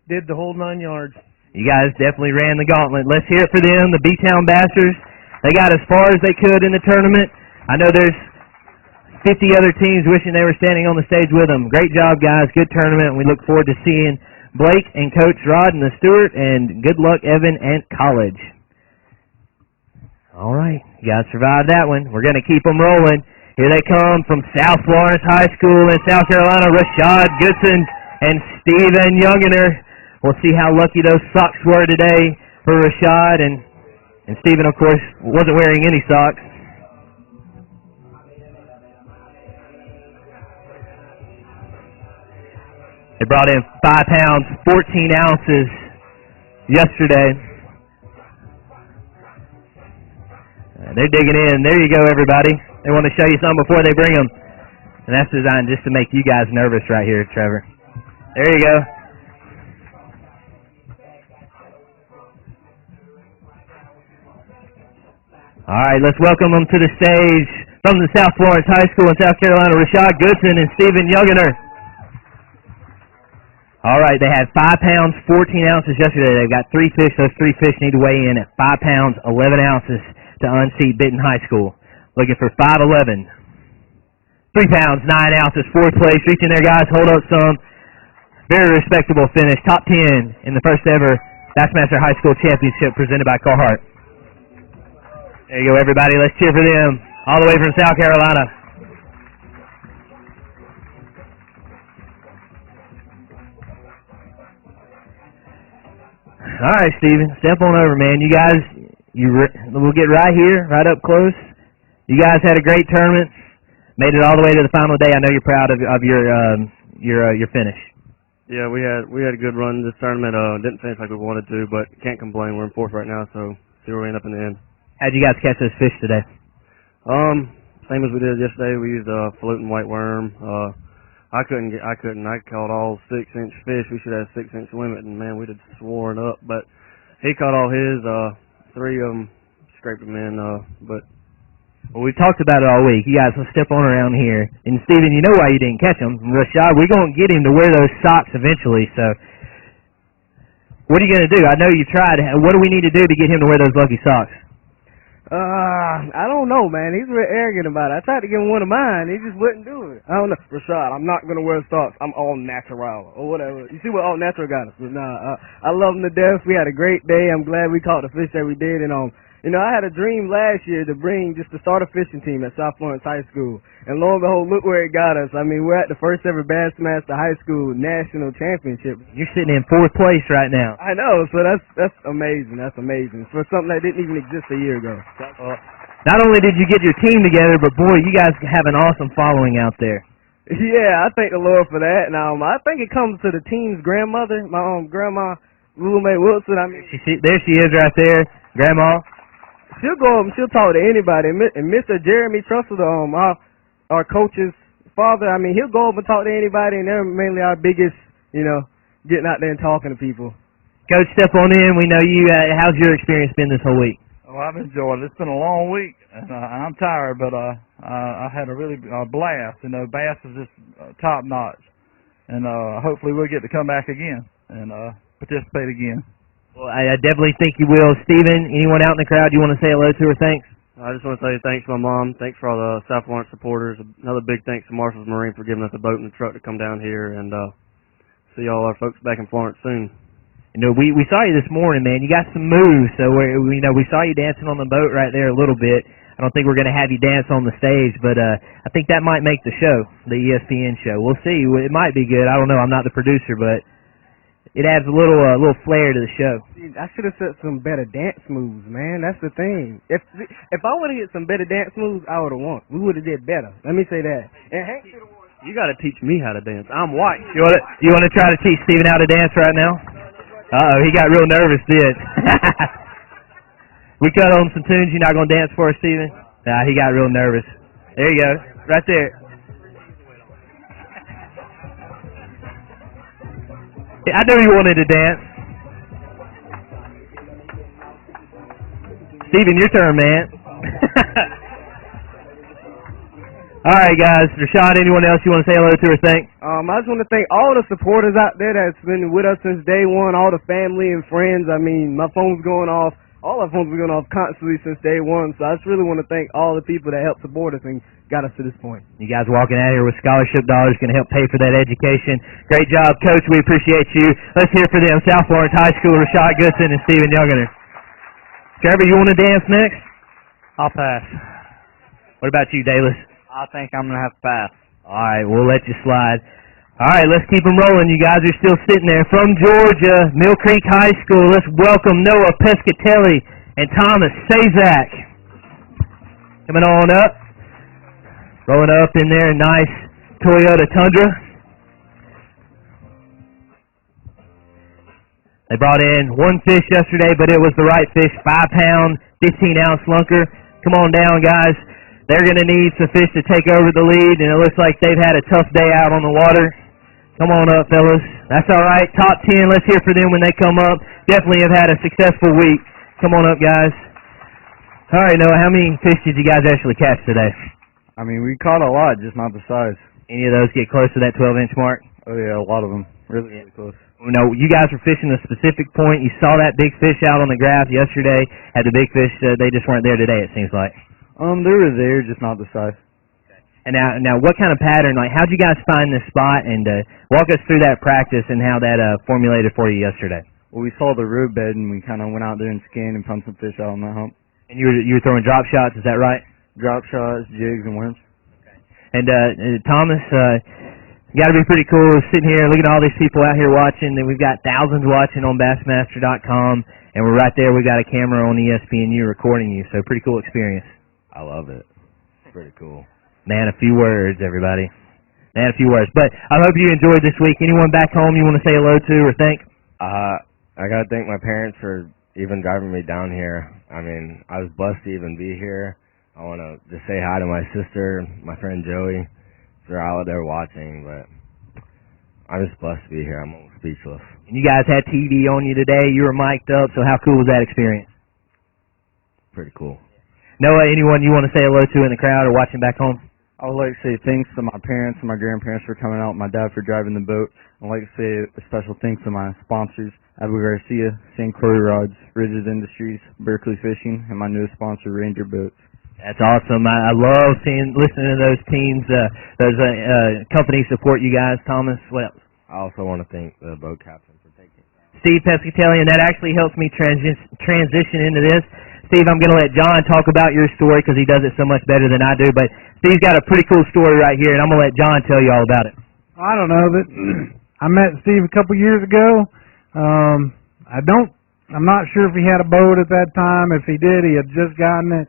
Did the whole 9 yards. You guys definitely ran the gauntlet. Let's hear it for them, the B-Town Bassers. They got as far as they could in the tournament. I know there's 50 other teams wishing they were standing on the stage with them. Great job, guys. Good tournament. And we look forward to seeing Blake and Coach Rod and the Stewart. And good luck, Evan, and college. All right. You guys survived that one. We're going to keep them rolling. Here they come from South Florence High School in South Carolina, Rashad Goodson and Stephen Younginer. We'll see how lucky those socks were today for Rashad. And Stephen, of course, wasn't wearing any socks. They brought in 5 pounds, 14 ounces yesterday. They're digging in. There you go, everybody. They want to show you something before they bring them. And that's designed just to make you guys nervous right here, Trevor. There you go. All right, let's welcome them to the stage from the South Florence High School in South Carolina, Rashad Goodson and Stephen Younginer. All right, they had 5 pounds, 14 ounces yesterday. They've got 3 fish. Those 3 fish need to weigh in at 5 pounds, 11 ounces to unseat Benton High School. Looking for 5'11". 3 pounds, 9 ounces, 4th place. Reaching there, guys. Hold up some. Very respectable finish. Top 10 in the first ever Bassmaster High School Championship presented by Carhartt. There you go, everybody. Let's cheer for them. All the way from South Carolina. All right, Steven. Step on over, man. You guys, we'll get right here, right up close. You guys had a great tournament. Made it all the way to the final day. I know you're proud of your finish. Yeah, we had a good run this tournament. Didn't finish like we wanted to, but can't complain. We're in 4th right now, so see where we end up in the end. How'd you guys catch those fish today? Same as we did yesterday. We used a floating white worm. I caught all 6-inch fish. We should have a 6-inch limit, and man, we just sworn up. But he caught all his. 3 of them scraped them in. But Well, we talked about it all week. You guys will step on around here. And, Steven, you know why you didn't catch him. Rashad, we're going to get him to wear those socks eventually. So what are you going to do? I know you tried. What do we need to do to get him to wear those lucky socks? I don't know, man. He's real arrogant about it. I tried to give him one of mine. He just wouldn't do it. I don't know. Rashad, I'm not going to wear socks. I'm all natural or whatever. You see what all natural got us? But nah, I love him to death. We had a great day. I'm glad we caught the fish that we did. And, I had a dream last year to start a fishing team at South Florence High School. And lo and behold, look where it got us. I mean, we're at the first ever Bassmaster High School National Championship. You're sitting in 4th place right now. I know, so that's amazing. That's amazing. For something that didn't even exist a year ago. Not only did you get your team together, but boy, you guys have an awesome following out there. Yeah, I thank the Lord for that. And I think it comes to the team's grandmother, my grandma, May Wilson. I mean, there she is right there, Grandma. She'll go up and she'll talk to anybody. And Mr. Jeremy Trussell, our coach's father, I mean, he'll go up and talk to anybody, and they're mainly our biggest, getting out there and talking to people. Coach, step on in. We know you. How's your experience been this whole week? Well, I've enjoyed it. It's been a long week, and I'm tired, but I had a really blast. B.A.S.S is just top notch, and hopefully we'll get to come back again and participate again. Well, I definitely think you will. Steven, anyone out in the crowd you want to say hello to or thanks? I just want to say thanks to my mom. Thanks for all the South Florence supporters. Another big thanks to Marshall's Marine for giving us a boat and a truck to come down here, and see all our folks back in Florence soon. We saw you this morning, man. You got some moves, so we saw you dancing on the boat right there a little bit. I don't think we're going to have you dance on the stage, but I think that might make the show, the ESPN show. We'll see. It might be good. I don't know. I'm not the producer, but it adds a little flair to the show. I should have set some better dance moves, man. That's the thing. If I would have hit some better dance moves, I would have won. We would have did better. Let me say that. And Hank should have won. You got to teach me how to dance. I'm white. You want to try to teach Steven how to dance right now? Uh-oh, he got real nervous, did. We cut on some tunes. You're not going to dance for us, Steven? Nah, he got real nervous. There you go. Right there. I knew he wanted to dance. Steven, your turn, man. All right, guys. Rashad, anyone else you want to say hello to or thank? I just want to thank all the supporters out there that's been with us since day one, all the family and friends. I mean, my phone's going off. All our phones have been going off constantly since day one, so I just really want to thank all the people that helped support us and got us to this point. You guys walking out here with scholarship dollars going to help pay for that education. Great job, Coach. We appreciate you. Let's hear for them. South Florence High School, Rashad Goodson and Steven Younginer. Trevor, you want to dance next? I'll pass. What about you, Dalis? I think I'm going to have to pass. All right, we'll let you slide. All right, let's keep them rolling. You guys are still sitting there. From Georgia, Mill Creek High School, let's welcome Noah Pescatelli and Thomas Sazak. Coming on up. Rolling up in there, nice Toyota Tundra. They brought in one fish yesterday, but it was the right fish, 5-pound, 15-ounce lunker. Come on down, guys. They're going to need some fish to take over the lead, and it looks like they've had a tough day out on the water. Come on up, fellas. That's all right. Top 10, let's hear for them when they come up. Definitely have had a successful week. Come on up, guys. All right, Noah, how many fish did you guys actually catch today? I mean, we caught a lot, just not the size. Any of those get close to that 12-inch mark? Oh, yeah, a lot of them. Really, really close. No, you guys were fishing a specific point. You saw that big fish out on the graph yesterday. Had the big fish. They just weren't there today, it seems like. They were there, just not the size. And now, what kind of pattern? Like, how'd you guys find this spot? And walk us through that practice and how that formulated for you yesterday. Well, we saw the road bed, and we kind of went out there and scanned and pumped some fish out on that hump. And you were throwing drop shots, is that right? Drop shots, jigs, and worms. And Thomas, got to be pretty cool sitting here looking at all these people out here watching. And we've got thousands watching on Bassmaster.com, and we're right there. We've got a camera on ESPNU recording you, so pretty cool experience. I love it. It's pretty cool. Man, a few words, everybody. Man, a few words. But I hope you enjoyed this week. Anyone back home you want to say hello to or thank? I got to thank my parents for even driving me down here. I mean, I was blessed to even be here. I want to just say hi to my sister, my friend Joey. They're out there watching, but I'm just blessed to be here. I'm almost speechless. And you guys had TV on you today. You were mic'd up, so how cool was that experience? Pretty cool. Noah, anyone you want to say hello to in the crowd or watching back home? I would like to say thanks to my parents and my grandparents for coming out, my dad for driving the boat. I'd like to say a special thanks to my sponsors, Abu Garcia, St. Croix Rods, Rigid Industries, Berkeley Fishing, and my newest sponsor, Ranger Boats. That's awesome. I love listening to those teams, those companies support you guys. Thomas, what else? I also want to thank the boat captain for taking Steve Pescatelli, and that actually helps me transition into this. Steve, I'm going to let John talk about your story because he does it so much better than I do, but Steve's got a pretty cool story right here, and I'm going to let John tell you all about it. I don't know that I met Steve a couple years ago. I'm not sure if he had a boat at that time. If he did, he had just gotten it.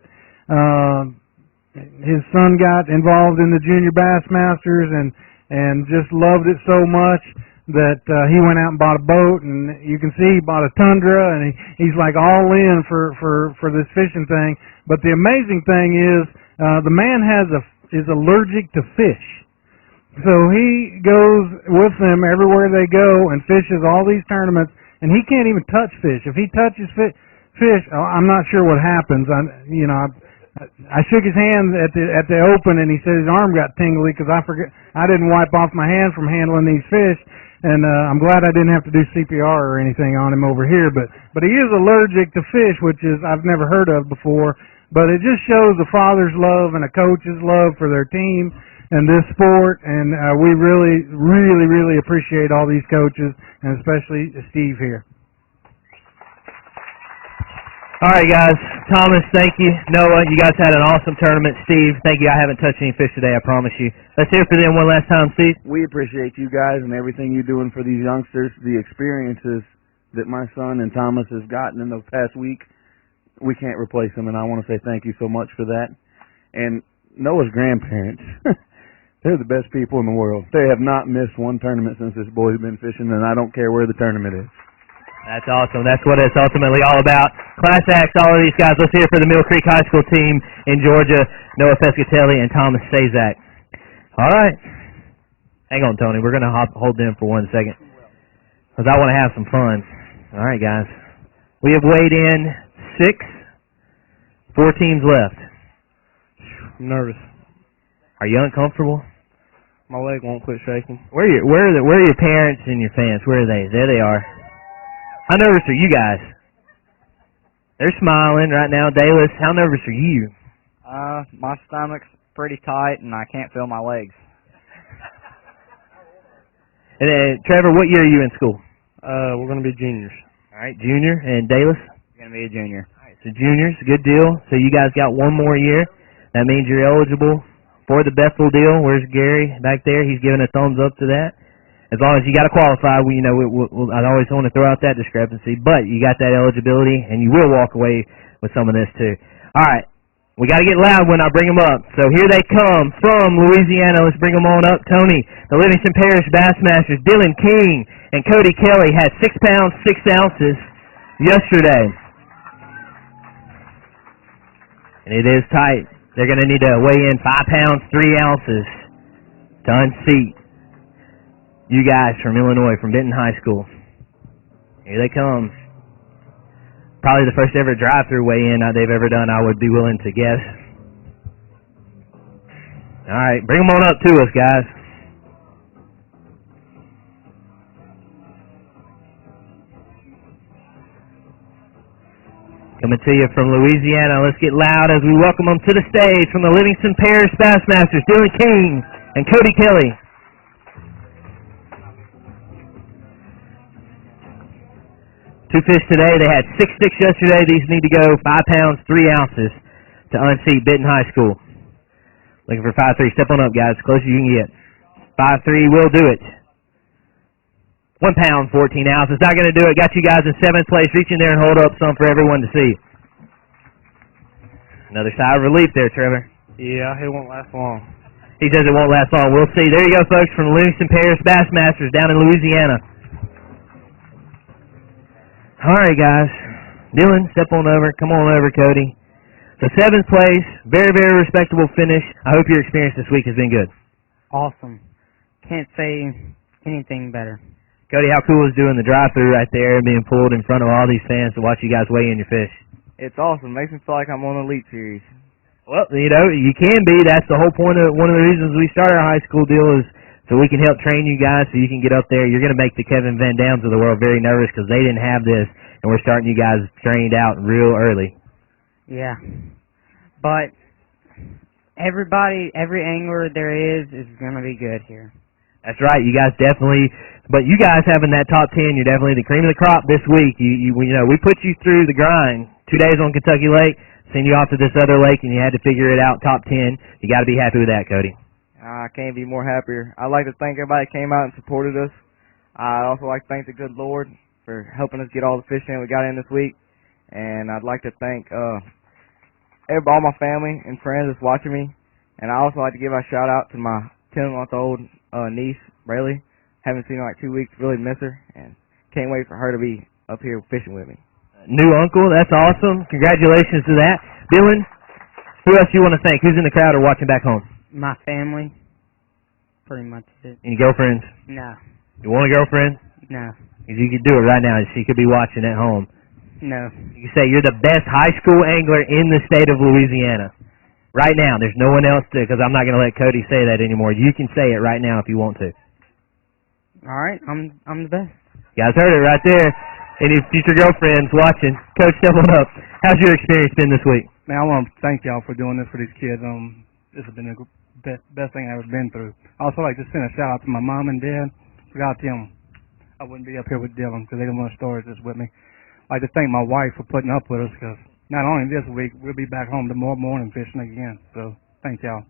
His son got involved in the junior Bassmasters and just loved it so much that he went out and bought a boat, and you can see he bought a Tundra, and he's like all in for this fishing thing. But the amazing thing is the man is allergic to fish. So he goes with them everywhere they go and fishes all these tournaments, and he can't even touch fish. If he touches fish, I'm not sure what happens. I shook his hand at the open, and he said his arm got tingly because I didn't wipe off my hand from handling these fish. And I'm glad I didn't have to do CPR or anything on him over here. But he is allergic to fish, which is I've never heard of before. But it just shows a father's love and a coach's love for their team and this sport. And we really, really, really appreciate all these coaches, and especially Steve here. All right, guys. Thomas, thank you. Noah, you guys had an awesome tournament. Steve, thank you. I haven't touched any fish today, I promise you. Let's hear for them one last time, Steve. We appreciate you guys and everything you're doing for these youngsters, the experiences that my son and Thomas has gotten in the past week. We can't replace them, and I want to say thank you so much for that. And Noah's grandparents, they're the best people in the world. They have not missed one tournament since this boy's been fishing, and I don't care where the tournament is. That's awesome. That's what it's ultimately all about. Class acts, all of these guys. Let's hear for the Mill Creek High School team in Georgia, Noah Pescatelli and Thomas Sazak. All right. Hang on, Tony. We're going to hold them for 1 second because I want to have some fun. All right, guys. We have weighed in 6. 4 teams left. I'm nervous. Are you uncomfortable? My leg won't quit shaking. Where are your parents and your fans? Where are they? There they are. How nervous are you guys? They're smiling right now. Dalis, how nervous are you? My stomach's pretty tight, and I can't feel my legs. And then, Trevor, what year are you in school? We're going to be juniors. All right, junior. And Dalis? I'm going to be a junior. All right, so juniors, good deal. So you guys got 1 more year. That means you're eligible for the Bethel deal. Where's Gary back there? He's giving a thumbs up to that. As long as you got to qualify, I always want to throw out that discrepancy, but you got that eligibility, and you will walk away with some of this too. All right, we got to get loud when I bring them up. So here they come from Louisiana. Let's bring them on up. Tony, the Livingston Parish Bassmasters, Dylan King and Cody Kelly had 6 pounds 6 ounces yesterday, and it is tight. They're going to need to weigh in 5 pounds 3 ounces to unseat you guys from Illinois, from Denton High School. Here they come. Probably the first ever drive-through weigh-in they've ever done, I would be willing to guess. All right, bring them on up to us, guys. Coming to you from Louisiana. Let's get loud as we welcome them to the stage from the Livingston Parish Bassmasters, Dylan King and Cody Kelly. 2 fish today. They had 6 sticks yesterday. These need to go 5 pounds 3 ounces to unseat Benton High School. Looking for 5-3. Step on up, guys. Close as you can get. 5-3 will do it. 1 pound 14 ounces. Not going to do it. Got you guys in 7th place. Reach in there and hold up some for everyone to see. Another sigh of relief there, Trevor. Yeah, it won't last long. He says it won't last long. We'll see. There you go, folks, from the Livingston Parish Bassmasters down in Louisiana. All right, guys. Dylan, step on over. Come on over, Cody. So 7th place, very, very respectable finish. I hope your experience this week has been good. Awesome. Can't say anything better. Cody, how cool is doing the drive-through right there and being pulled in front of all these fans to watch you guys weigh in your fish? It's awesome. Makes me feel like I'm on the Elite Series. Well, you know, you can be. That's the whole point of one of the reasons we started our high school deal is so we can help train you guys so you can get up there. You're going to make the Kevin Van Dams of the world very nervous because they didn't have this, and we're starting you guys trained out real early. Yeah. But everybody, every angler there is going to be good here. That's right. You guys definitely, but you guys having that top 10, you're definitely the cream of the crop this week. You know, we put you through the grind. 2 days on Kentucky Lake, send you off to this other lake, and you had to figure it out, top 10. You got to be happy with that, Cody. I can't be more happier. I'd like to thank everybody that came out and supported us. I'd also like to thank the good Lord for helping us get all the fishing we got in this week. And I'd like to thank all my family and friends that's watching me. And I also like to give a shout out to my 10-month-old niece, Rayleigh. Haven't seen her in like 2 weeks, really miss her, and can't wait for her to be up here fishing with me. New uncle, that's awesome. Congratulations to that. Dylan, who else you want to thank? Who's in the crowd or watching back home? My family, pretty much is it. Any girlfriends? No. You want a girlfriend? No. Because you could do it right now. She could be watching at home. No. You can say you're the best high school angler in the state of Louisiana. Right now. There's no one else to, because I'm not going to let Cody say that anymore. You can say it right now if you want to. All right, I'm the best. You guys heard it right there. Any future girlfriends watching, Coach, step on up. How's your experience been this week? Man, I want to thank y'all for doing this for these kids. This has been the best thing I've ever been through. I also like to send a shout out to my mom and dad. Without them, I wouldn't be up here with Dylan because they don't want to stories this with me. I'd like to thank my wife for putting up with us because not only this week, we'll be back home tomorrow morning fishing again. So, thank y'all.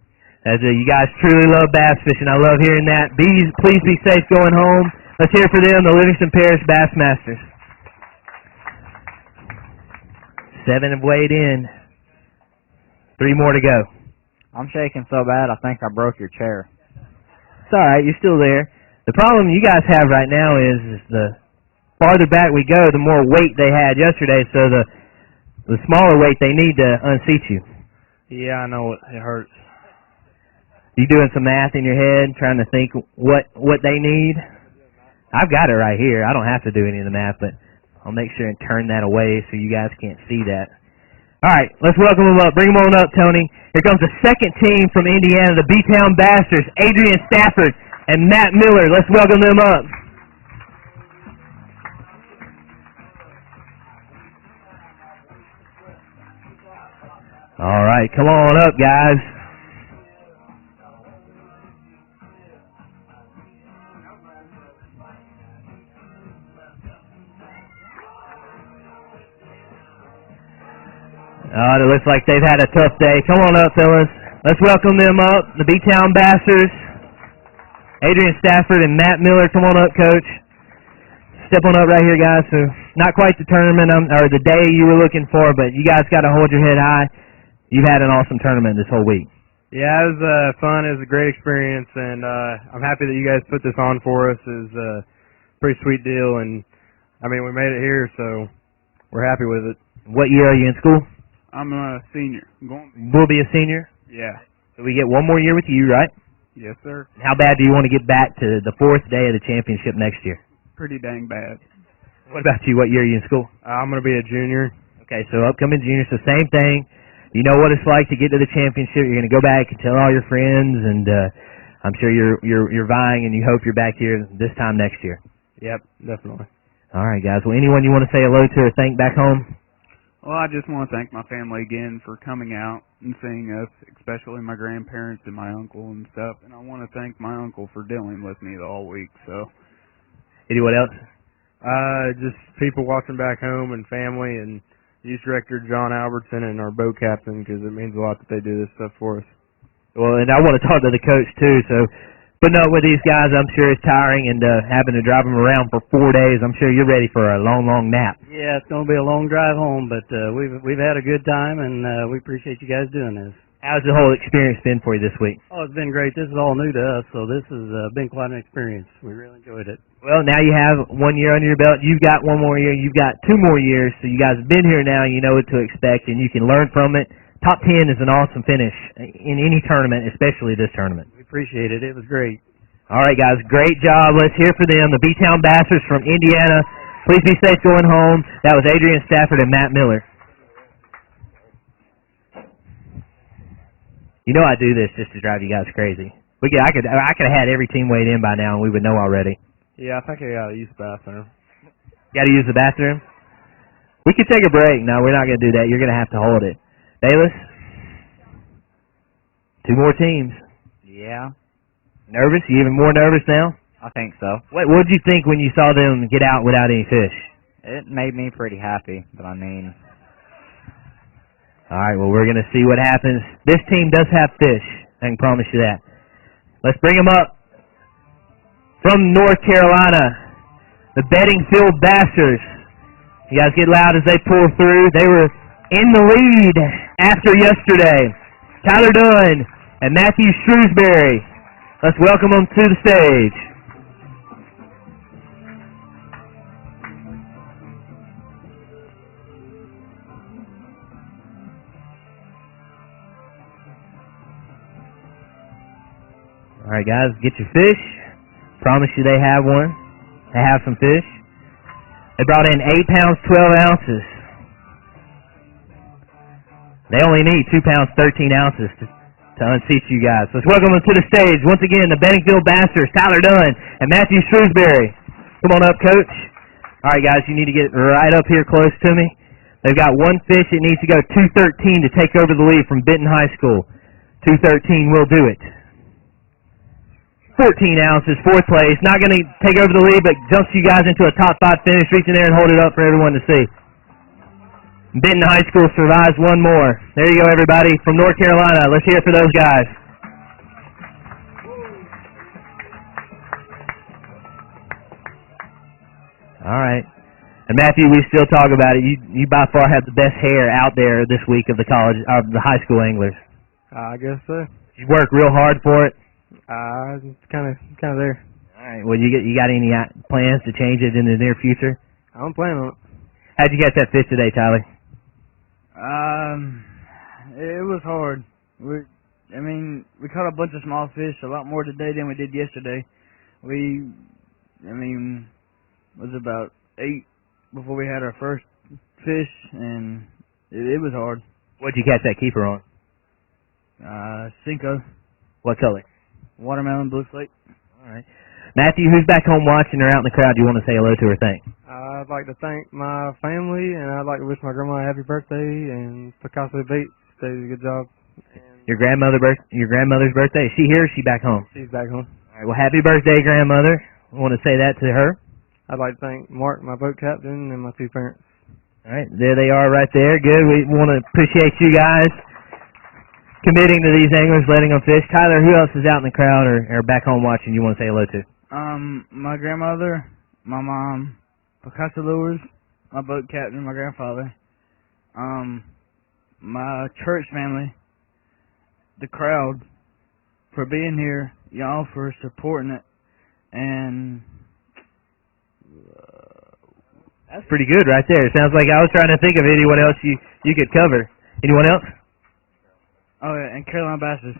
You guys truly love bass fishing. I love hearing that. Please be safe going home. Let's hear for them, the Livingston Parish Bassmasters. 7 have weighed in. 3 more to go. I'm shaking so bad I think I broke your chair. It's all right. You're still there. The problem you guys have right now is the farther back we go, the more weight they had yesterday, so the smaller weight they need to unseat you. Yeah, I know it hurts. You doing some math in your head, trying to think what they need? I've got it right here. I don't have to do any of the math, but I'll make sure and turn that away so you guys can't see that. All right, let's welcome them up. Bring them on up, Tony. Here comes the second team from Indiana, the B-Town Bassers, Adrian Stafford and Matt Miller. Let's welcome them up. All right, come on up, guys. It looks like they've had a tough day. Come on up, fellas. Let's welcome them up, the B-Town Bassers, Adrian Stafford and Matt Miller. Come on up, Coach. Step on up right here, guys. So, not quite the tournament or the day you were looking for, but you guys got to hold your head high. You've had an awesome tournament this whole week. Yeah, it was fun. It was a great experience, and I'm happy that you guys put this on for us. It was a pretty sweet deal, and, I mean, we made it here, so we're happy with it. What year are you in school? I'm a senior. We'll be a senior? Yeah. So we get one more year with you, right? Yes, sir. How bad do you want to get back to the 4th day of the championship next year? Pretty dang bad. What about you? What year are you in school? I'm going to be a junior. Okay, so upcoming junior, so same thing. You know what it's like to get to the championship. You're going to go back and tell all your friends, and I'm sure you're vying, and you hope you're back here this time next year. Yep, definitely. All right, guys. Well, anyone you want to say hello to or thank back home? Well, I just want to thank my family again for coming out and seeing us, especially my grandparents and my uncle and stuff. And I want to thank my uncle for dealing with me the whole week. So, anyone else? Just people watching back home and family and youth director John Albertson and our boat captain, because it means a lot that they do this stuff for us. Well, and I want to talk to the coach too. So, putting up with these guys, I'm sure it's tiring, and having to drive them around for 4 days, I'm sure you're ready for a long, long nap. Yeah, it's going to be a long drive home, but we've had a good time, and we appreciate you guys doing this. How's the whole experience been for you this week? Oh, it's been great. This is all new to us, so this has been quite an experience. We really enjoyed it. Well, now you have 1 year under your belt. You've got 1 more year. You've got 2 more years, so you guys have been here now. You know what to expect, and you can learn from it. Top 10 is an awesome finish in any tournament, especially this tournament. We appreciate it. It was great. All right, guys, great job. Let's hear for them, the B-Town Bassers from Indiana. Please be safe going home. That was Adrian Stafford and Matt Miller. You know I do this just to drive you guys crazy. I could have had every team weighed in by now, and we would know already. Yeah, I think I gotta use the bathroom. Got to use the bathroom? We could take a break. No, we're not going to do that. You're going to have to hold it. Bayless? 2 more teams. Yeah, Nervous? You even more nervous now? I think so. What did you think when you saw them get out without any fish? It made me pretty happy, but I mean... All right, well, we're going to see what happens. This team does have fish. I can promise you that. Let's bring them up. From North Carolina, the Bedingfield Bassers. You guys get loud as they pull through. They were in the lead after yesterday. Tyler Dunn and Matthew Shrewsbury. Let's welcome them to the stage. All right, guys, get your fish. Promise you they have one. They have some fish. They brought in 8 pounds, 12 ounces. They only need 2 pounds, 13 ounces to unseat you guys. Let's welcome them to the stage. Once again, the Bedingfield Bassers, Tyler Dunn and Matthew Shrewsbury. Come on up, Coach. All right, guys, you need to get right up here close to me. They've got one fish. It needs to go 213 to take over the lead from Benton High School. 213 will do it. 14 ounces, 4th place. Not going to take over the lead, but jumps you guys into a top 5 finish. Reach in there and hold it up for everyone to see. Benton High School survives one more. There you go, everybody, from North Carolina. Let's hear it for those guys. All right. And Matthew, we still talk about it. You by far have the best hair out there this week of the college, of the high school anglers. I guess so. You work real hard for it. It's kind of there. All right. Well, you got any plans to change it in the near future? I'm planning on it. How'd you catch that fish today, Tyler? It was hard. We caught a bunch of small fish, a lot more today than we did yesterday. Was about 8 before we had our first fish, and it was hard. What'd you catch that keeper on? Cinco. What color? Watermelon, blue slate. All right. Matthew, who's back home watching or out in the crowd you want to say hello to or thank? I'd like to thank my family, and I'd like to wish my grandma a happy birthday, and Picasso Bates did a good job. Your grandmother's birthday. Is she here or is she back home? She's back home. All right. Well, happy birthday, grandmother. I want to say that to her. I'd like to thank Mark, my boat captain, and my 2 parents. All right. There they are right there. Good. We want to appreciate you guys committing to these anglers, letting them fish. Tyler, who else is out in the crowd or back home watching you want to say hello to? My grandmother, my mom, Picasso Lures, my boat captain, my grandfather, my church family, the crowd for being here, y'all for supporting it, and that's pretty good right there. It sounds like I was trying to think of anyone else you could cover. Anyone else? Oh, yeah, and Carolina Basses.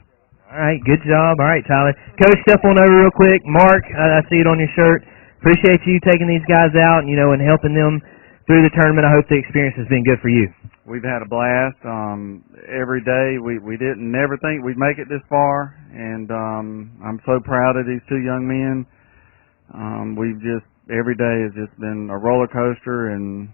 All right, good job. All right, Tyler. Coach, step on over real quick. Mark, I see it on your shirt. Appreciate you taking these guys out, and helping them through the tournament. I hope the experience has been good for you. We've had a blast. Every day we never think we'd make it this far, and I'm so proud of these 2 young men. Every day has just been a roller coaster, and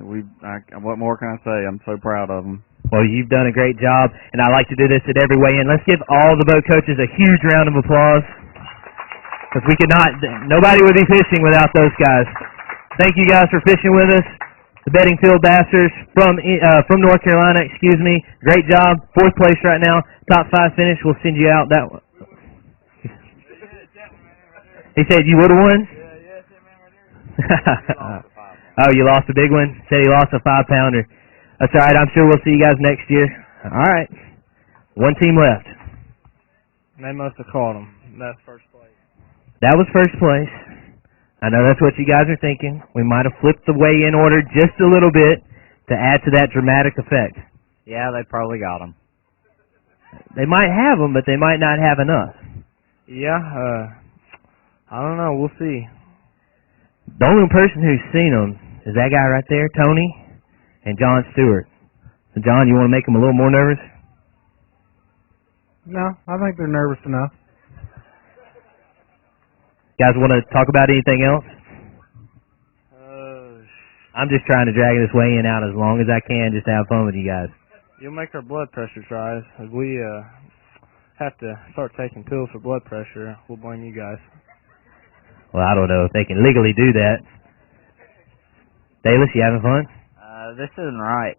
what more can I say? I'm so proud of them. Well, you've done a great job, and I like to do this at every weigh-in. Let's give all the boat coaches a huge round of applause, because nobody would be fishing without those guys. Thank you guys for fishing with us. The Bedingfield Bassers from North Carolina, great job. 4th place right now, top 5 finish. We'll send you out that one. He said you would have won? Oh, you lost a big one? Said he lost a 5-pounder. That's all right. I'm sure we'll see you guys next year. All right. 1 team left. They must have caught them. That's first place. That was first place. I know that's what you guys are thinking. We might have flipped the weigh-in order just a little bit to add to that dramatic effect. Yeah, they probably got them. They might have them, but they might not have enough. Yeah, I don't know. We'll see. The only person who's seen them is that guy right there, Tony, and John Stewart. So, John, you want to make them a little more nervous? No, I think they're nervous enough. Guys want to talk about anything else? I'm just trying to drag this weigh-in out as long as I can just to have fun with you guys. You'll make our blood pressures rise. If we have to start taking pills for blood pressure, we'll blame you guys. Well, I don't know if they can legally do that. Davis, you having fun? This isn't right.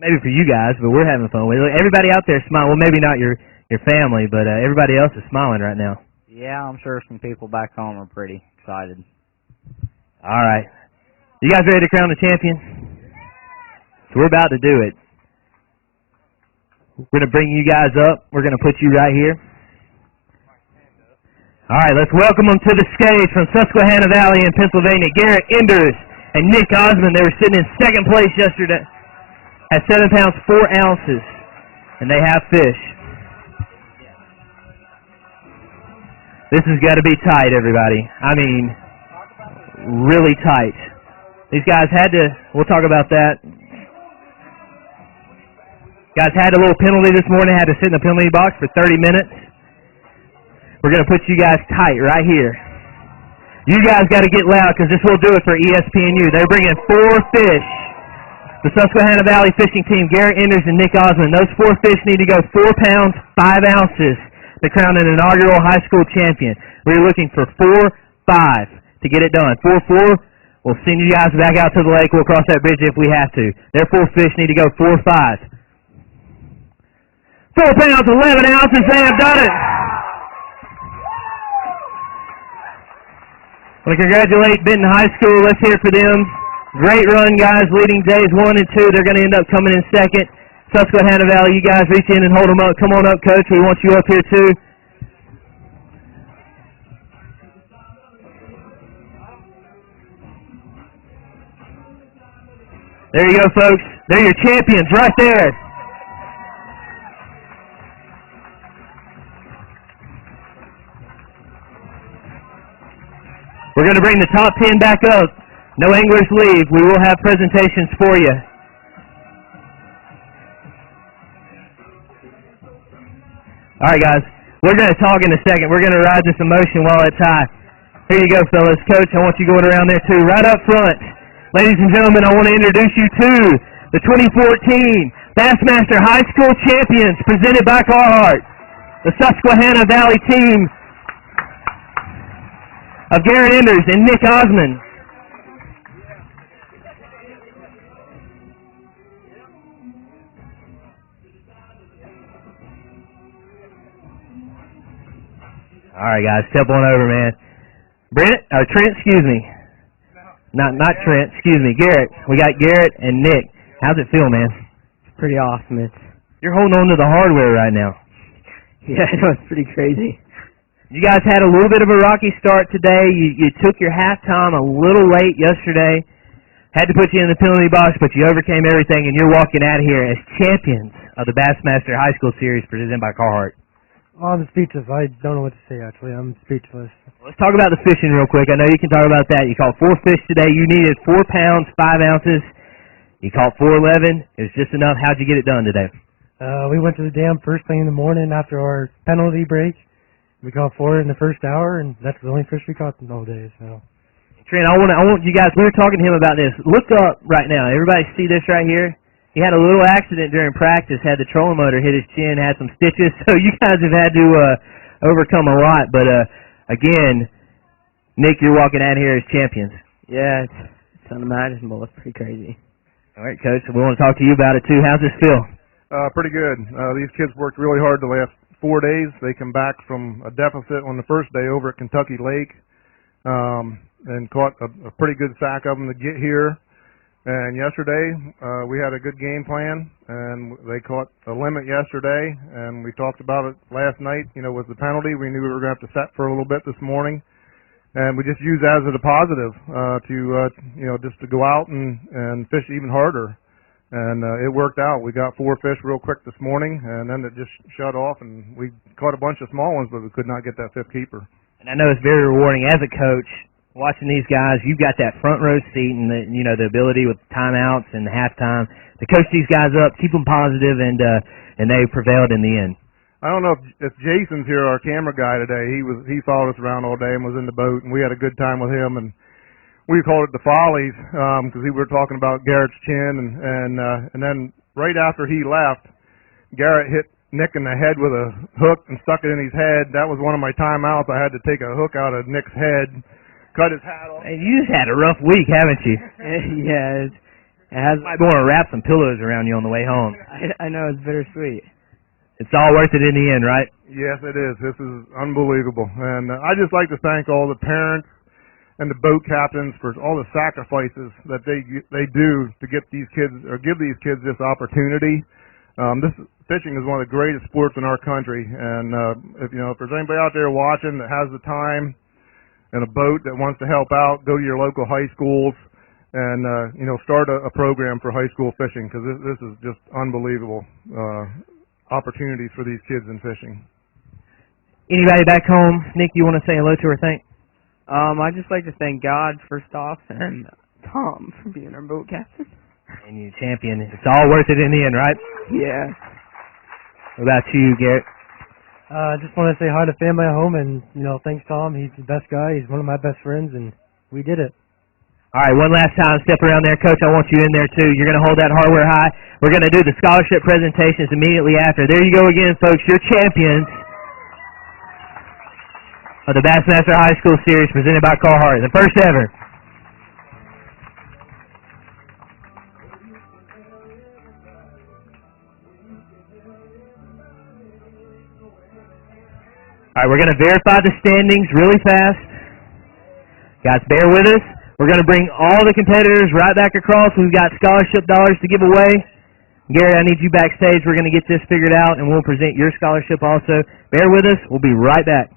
Maybe for you guys, but we're having fun with it. Everybody out there smiling. Well, maybe not your family, but everybody else is smiling right now. Yeah, I'm sure some people back home are pretty excited. All right. You guys ready to crown the champion? So we're about to do it. We're going to bring you guys up. We're going to put you right here. All right, let's welcome them to the stage from Susquehanna Valley in Pennsylvania, Garrett Enders and Nick Osmond. They were sitting in second place yesterday at 7 pounds 4 ounces, and they have fish. This has got to be tight, everybody. I mean, really tight. These guys had to, we'll talk about that. Guys had a little penalty this morning, had to sit in the penalty box for 30 minutes. We're going to put you guys tight right here. You guys got to get loud because this will do it for ESPNU. They're bringing 4 fish. The Susquehanna Valley fishing team, Garrett Enders and Nick Osmond. Those 4 fish need to go 4 pounds, 5 ounces to crown an inaugural high school champion. We're looking for 4-5 to get it done. 4-4, we'll send you guys back out to the lake. We'll cross that bridge if we have to. Their 4 fish need to go 4-5. 4 pounds, 11 ounces. They have done it. I want to congratulate Benton High School. Let's hear it for them. Great run, guys, leading days 1 and 2. They're going to end up coming in second. Susquehanna Valley, you guys reach in and hold them up. Come on up, Coach. We want you up here, too. There you go, folks. They're your champions right there. We're going to bring the top 10 back up. No anglers leave. We will have presentations for you. All right, guys. We're going to talk in a second. We're going to ride this emotion while it's high. Here you go, fellas. Coach, I want you going around there, too. Right up front. Ladies and gentlemen, I want to introduce you to the 2014 Bassmaster High School Champions presented by Carhartt. The Susquehanna Valley team of Garrett Enders and Nick Osmond. All right, guys, step on over, man. Trent, excuse me. Not Trent, excuse me, Garrett. We got Garrett and Nick. How's it feel, man? It's pretty awesome. You're holding on to the hardware right now. Yeah, I know, it's pretty crazy. You guys had a little bit of a rocky start today. You took your halftime a little late yesterday. Had to put you in the penalty box, but you overcame everything, and you're walking out of here as champions of the Bassmaster High School Series presented by Carhartt. Oh, I'm speechless. I don't know what to say, actually. I'm speechless. Let's talk about the fishing real quick. I know you can talk about that. You caught 4 fish today. You needed 4 pounds, 5 ounces. You caught 411. It was just enough. How'd you get it done today? We went to the dam first thing in the morning after our penalty break. We caught 4 in the first hour, and that's the only fish we caught in all day. So, Trent, I want you guys. We were talking to him about this. Look up right now. Everybody see this right here? He had a little accident during practice. Had the trolling motor hit his chin. Had some stitches. So you guys have had to overcome a lot. But again, Nick, you're walking out here as champions. Yeah, it's unimaginable. It's pretty crazy. All right, Coach. We want to talk to you about it too. How's this feel? Pretty good. These kids worked really hard the last 4 days. They come back from a deficit on the first day over at Kentucky Lake and caught a pretty good sack of them to get here. And yesterday we had a good game plan, and they caught a limit yesterday, and we talked about it last night. You know, with the penalty, we knew we were going to have to set for a little bit this morning, and we just used that as a positive just to go out and fish even harder. And it worked out. We got 4 fish real quick this morning, and then it just shut off, and we caught a bunch of small ones, but we could not get that 5th keeper. And I know it's very rewarding as a coach, watching these guys. You've got that front row seat and the ability with timeouts and halftime to coach these guys up, keep them positive, and and they prevailed in the end. I don't know if Jason's here, our camera guy today. He followed us around all day and was in the boat, and we had a good time with him. And we called it the Follies because we were talking about Garrett's chin, and then right after he left, Garrett hit Nick in the head with a hook and stuck it in his head. That was one of my timeouts. I had to take a hook out of Nick's head, cut his hat off. Hey, you just had a rough week, haven't you? Yeah, it has. Might want to wrap some pillows around you on the way home. I know, it's bittersweet. It's all worth it in the end, right? Yes, it is. This is unbelievable. And I'd just like to thank all the parents and the boat captains for all the sacrifices that they do to get these kids or give these kids this opportunity. Fishing is one of the greatest sports in our country, and if there's anybody out there watching that has the time and a boat that wants to help out, go to your local high schools and start a program for high school fishing, because this is just unbelievable opportunities for these kids in fishing. Anybody back home, Nick, you want to say hello to or thank? I'd just like to thank God first off, and Tom for being our boat captain. And you champion. It's all worth it in the end, right? Yeah. What about you, Garrett? I just want to say hi to family at home, and thanks Tom. He's the best guy. He's one of my best friends, and we did it. All right, one last time, step around there, Coach. I want you in there too. You're going to hold that hardware high. We're going to do the scholarship presentations immediately after. There you go again, folks. Your champions of the Bassmaster High School Series presented by Carhartt, the first ever. All right, we're going to verify the standings really fast. Guys, bear with us. We're going to bring all the competitors right back across. We've got scholarship dollars to give away. Gary, I need you backstage. We're going to get this figured out, and we'll present your scholarship also. Bear with us. We'll be right back.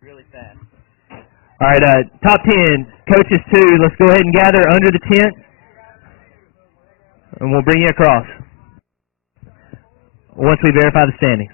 Really fast. All right, top 10, coaches 2. Let's go ahead and gather under the tent, and we'll bring you across once we verify the standings.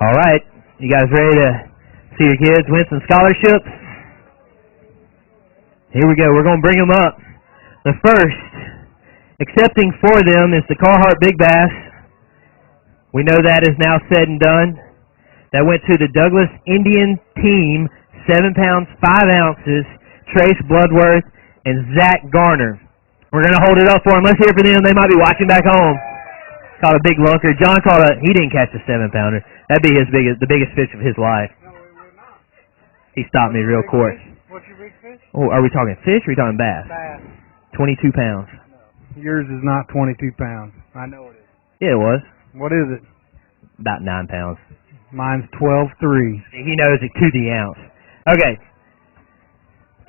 All right. You guys ready to see your kids win some scholarships? Here we go. We're going to bring them up. The first accepting for them is the Carhartt Big Bass. We know that is now said and done. That went to the Douglas Indian team, 7 pounds, 5 ounces, Trace Bloodworth and Zach Garner. We're going to hold it up for them. Let's hear for them. They might be watching back home. Caught a big lunker. John he didn't catch a 7-pounder. That'd be the biggest fish of his life. He stopped me real quick. What's your big fish? Oh, are we talking fish or are we talking bass? Bass. 22 pounds. Yours is not 22 pounds. I know it is. Yeah, it was. What is it? About 9 pounds. Mine's 12.3. He knows it to the ounce. Okay.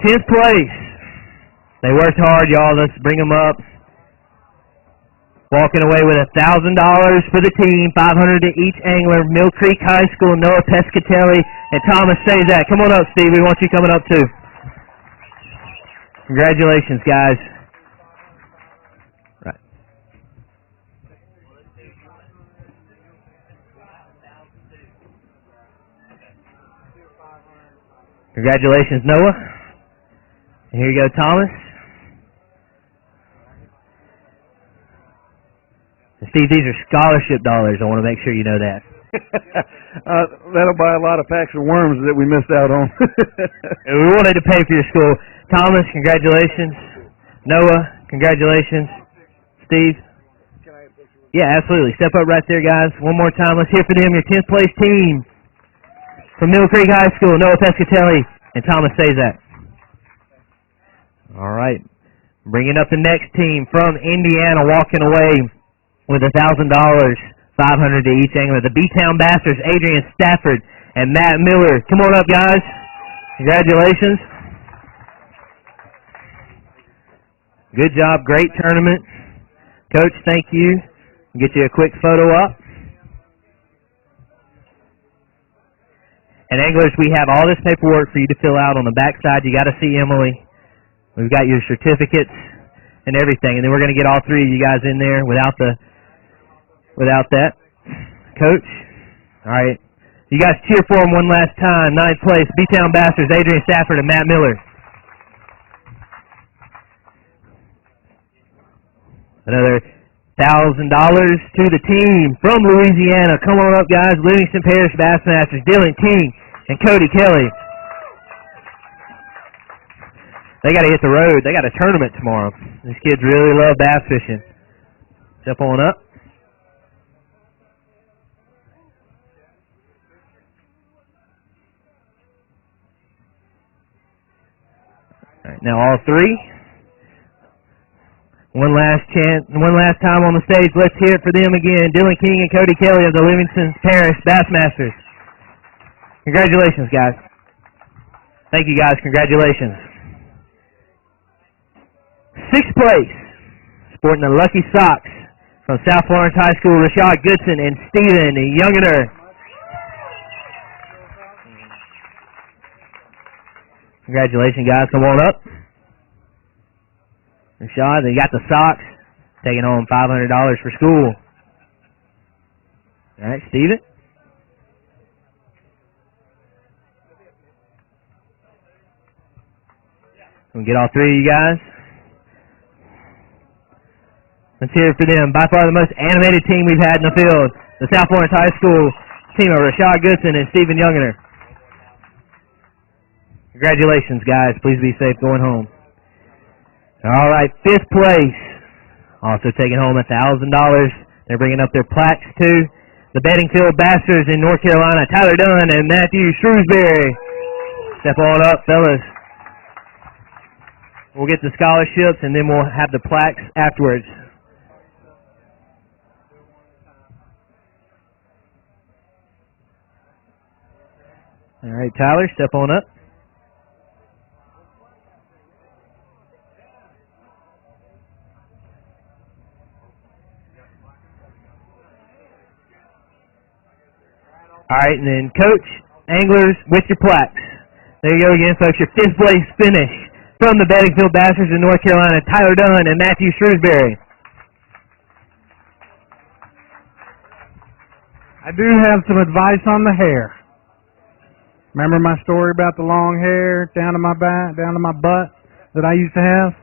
10th place. They worked hard, y'all. Let's bring them up. Walking away with $1,000 for the team, $500 to each angler. Mill Creek High School, Noah Pescatelli, and Thomas Sazak. Come on up, Steve. We want you coming up, too. Congratulations, guys. Right. Congratulations, Noah. And here you go, Thomas. And Steve, these are scholarship dollars. I want to make sure you know that. That'll buy a lot of packs of worms that we missed out on. And we wanted to pay for your school. Thomas, congratulations. Noah, congratulations. Steve? Yeah, absolutely. Step up right there, guys. One more time. Let's hear for them, your 10th place team. From Mill Creek High School, Noah Pescatelli and Thomas Sazak. All right. Bringing up the next team from Indiana, walking away with $1,000, $500 to each angler. The B-Town Bastards, Adrian Stafford and Matt Miller. Come on up, guys. Congratulations. Good job. Great tournament. Coach, thank you. Get you a quick photo up. And anglers, we have all this paperwork for you to fill out on the back side. You got to see Emily. We've got your certificates and everything. And then we're going to get all three of you guys in there without that. Coach, all right. You guys cheer for them one last time. 9th place, B-Town Bastards, Adrian Stafford and Matt Miller. Another $1,000 to the team from Louisiana. Come on up, guys. Livingston Parish Bassmasters, Dylan King and Cody Kelly. They got to hit the road. They got a tournament tomorrow. These kids really love bass fishing. Step on up. All right, now all three. One last time on the stage. Let's hear it for them again. Dylan King and Cody Kelly of the Livingston Parish Bassmasters. Congratulations, guys. Thank you, guys. Congratulations. 6th place, sporting the Lucky Socks from South Florence High School, Rashad Goodson and Steven Youngener. Congratulations, guys. Come on up. Rashad, they got the socks, taking home $500 for school. All right, Steven. We'll get all three of you guys. Let's hear it for them. By far the most animated team we've had in the field. The South Florence High School team of Rashad Goodson and Steven Youngener. Congratulations, guys. Please be safe going home. All right, 5th place. Also taking home $1,000. They're bringing up their plaques, too. The Beddingfield Bastards in North Carolina, Tyler Dunn and Matthew Shrewsbury. Step on up, fellas. We'll get the scholarships, and then we'll have the plaques afterwards. All right, Tyler, step on up. All right, and then coach, anglers, with your plaques. There you go again, folks. Your 5th place finish from the Beddingfield Bastards in North Carolina, Tyler Dunn and Matthew Shrewsbury. I do have some advice on the hair. Remember my story about the long hair down to my back, down to my butt that I used to have?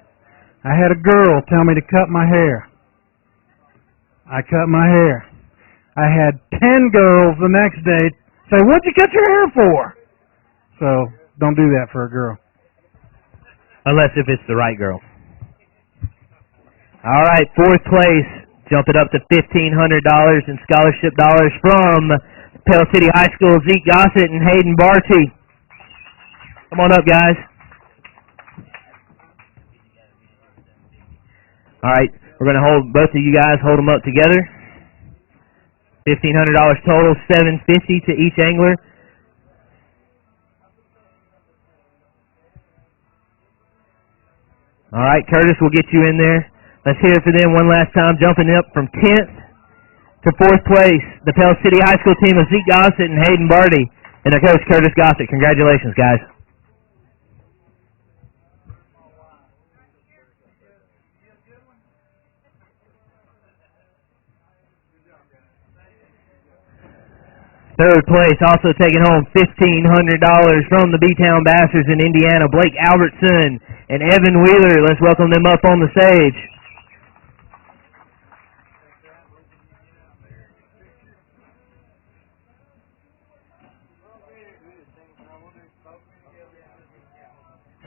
I had a girl tell me to cut my hair. I cut my hair. I had 10 girls the next day say, "What'd you cut your hair for?" So don't do that for a girl. Unless if it's the right girl. All right, fourth place. Jump it up to $1,500 in scholarship dollars from Pale City High School, Zeke Gossett and Hayden Barty. Come on up, guys. All right, we're going to hold both of you guys, hold them up together. $1,500 total, $750 to each angler. All right, Curtis, we'll get you in there. Let's hear it for them one last time, jumping up from 10th to 4th place. The Pell City High School team of Zeke Gossett and Hayden Barty and their coach, Curtis Gossett. Congratulations, guys. Third place, also taking home $1,500 from the B-Town Bastards in Indiana, Blake Albertson and Evan Wheeler. Let's welcome them up on the stage.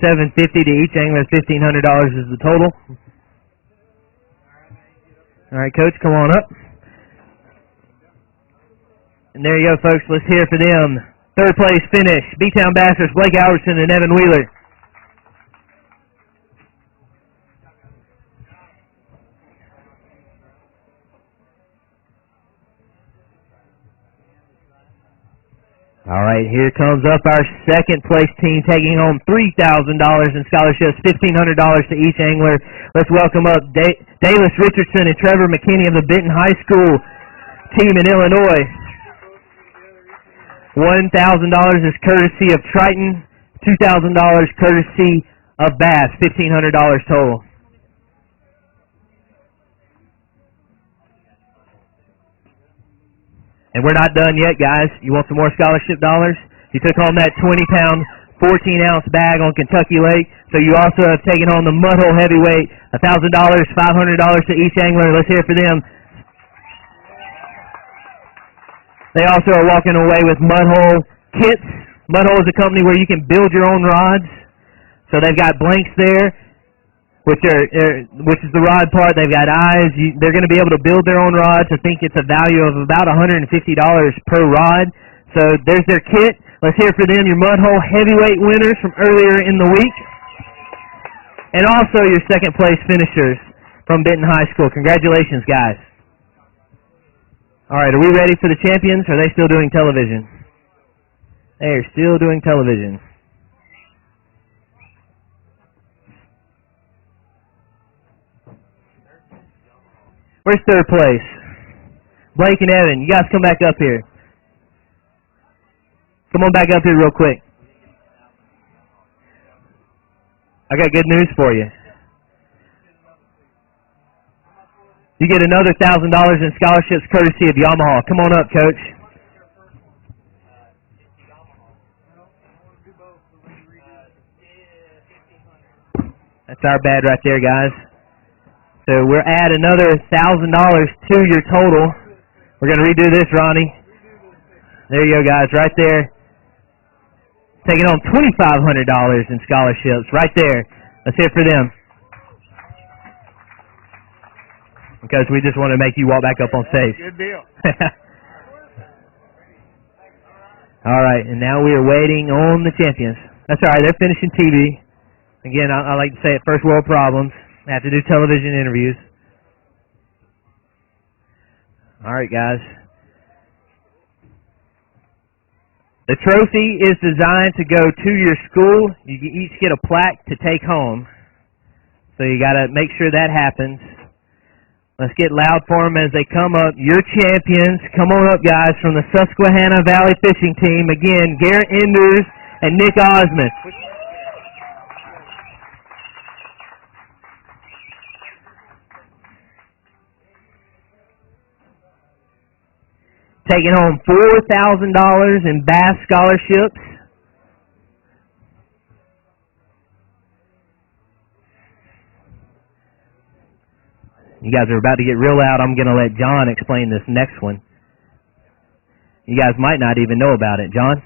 $750 to each angler, $1,500 is the total. All right, Coach, come on up. And there you go, folks. Let's hear for them. Third place finish, B-Town Bastards, Blake Albertson and Evan Wheeler. All right, here comes up our second place team taking home $3,000 in scholarships, $1,500 to each angler. Let's welcome up Dallas Richardson and Trevor McKinney of the Benton High School team in Illinois. $1,000 is courtesy of Triton, $2,000 courtesy of B.A.S.S, $1,500 total. And we're not done yet, guys. You want some more scholarship dollars? You took home that 20-pound, 14-ounce bag on Kentucky Lake. So you also have taken home the Mud Hole Heavyweight, $1,000, $500 to each angler. Let's hear it for them. They also are walking away with Mud Hole kits. Mud Hole is a company where you can build your own rods. So they've got blanks there, which is the rod part. They've got eyes. They're going to be able to build their own rods. I think it's a value of about $150 per rod. So there's their kit. Let's hear for them, your Mud Hole Heavyweight winners from earlier in the week. And also your second place finishers from Benton High School. Congratulations, guys. All right, are we ready for the champions? Or are they still doing television? They are still doing television. Where's third place? Blake and Evan, you guys come back up here. Come on back up here real quick. I got good news for you. You get another $1,000 in scholarships courtesy of Yamaha. Come on up, Coach. That's our bad right there, guys. So we're add another $1,000 to your total. We're going to redo this, Ronnie. There you go, guys, right there. Taking home $2,500 in scholarships right there. Let's hear it for them. Because we just want to make you walk back up on stage. Good deal. All right, and now we are waiting on the champions. That's all right, they're finishing TV. Again, I like to say it, first world problems. I have to do television interviews. All right, guys. The trophy is designed to go to your school. You each get a plaque to take home. So you got to make sure that happens. Let's get loud for them as they come up. Your champions, come on up, guys, from the Susquehanna Valley Fishing Team. Again, Garrett Enders and Nick Osmond. taking home $4,000 in B.A.S.S scholarships. You guys are about to get real loud. I'm going to let John explain this next one. You guys might not even know about it. John?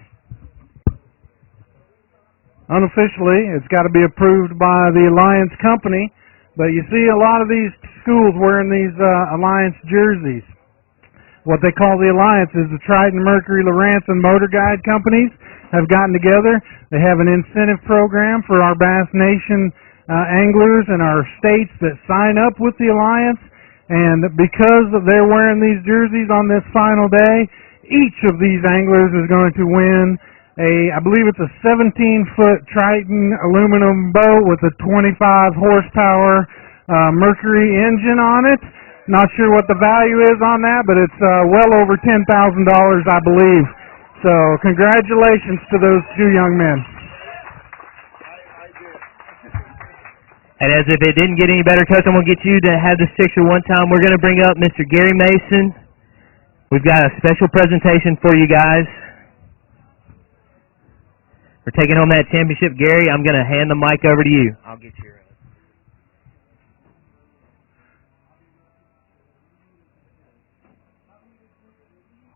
Unofficially, it's got to be approved by the Alliance company, but you see a lot of these schools wearing these Alliance jerseys. What they call the Alliance is the Triton, Mercury, Lowrance, and Motor Guide companies have gotten together. They have an incentive program for our Bass Nation anglers in our states that sign up with the Alliance, and because they're wearing these jerseys on this final day, each of these anglers is going to win I believe it's a 17-foot Triton aluminum boat with a 25 horsepower Mercury engine on it. Not sure what the value is on that, but it's well over $10,000, I believe. So congratulations to those two young men. And as if it didn't get any better, Coach, I'm going to get you to have this picture one time. We're going to bring up Mr. Gary Mason. We've got a special presentation for you guys. We're taking home that championship. Gary, I'm going to hand the mic over to you. I'll get you.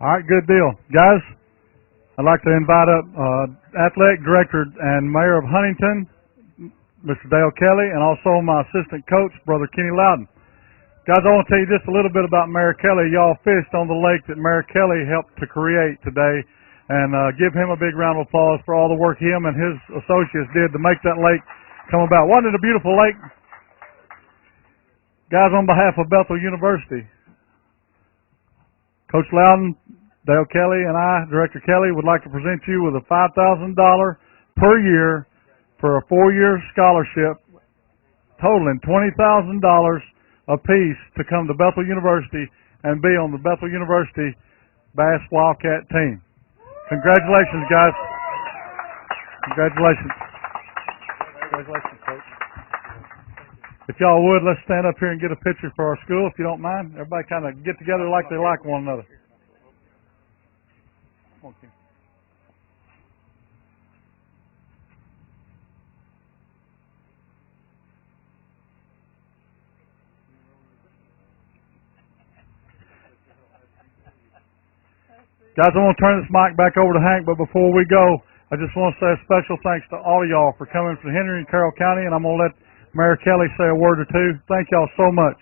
All right, good deal. Guys, I'd like to invite up Athletic Director and Mayor of Huntington, Mr. Dale Kelly, and also my assistant coach, Brother Kenny Loudon. Guys, I want to tell you just a little bit about Mayor Kelly. Y'all fished on the lake that Mayor Kelly helped to create today, and give him a big round of applause for all the work him and his associates did to make that lake come about. Wasn't it a beautiful lake? Guys, on behalf of Bethel University, Coach Loudon, Dale Kelly, and I, Director Kelly, would like to present you with a $5,000 per year for a 4-year scholarship totaling $20,000 apiece to come to Bethel University and be on the Bethel University Bass Wildcat team. Congratulations, guys. Congratulations. Congratulations, Coach. If y'all would, let's stand up here and get a picture for our school, if you don't mind. Everybody kind of get together like they like one another. Come on, Kim. Guys, I want to turn this mic back over to Hank, but before we go, I just want to say a special thanks to all of y'all for coming from Henry and Carroll County, and I'm going to let Mayor Kelly say a word or two. Thank y'all so much.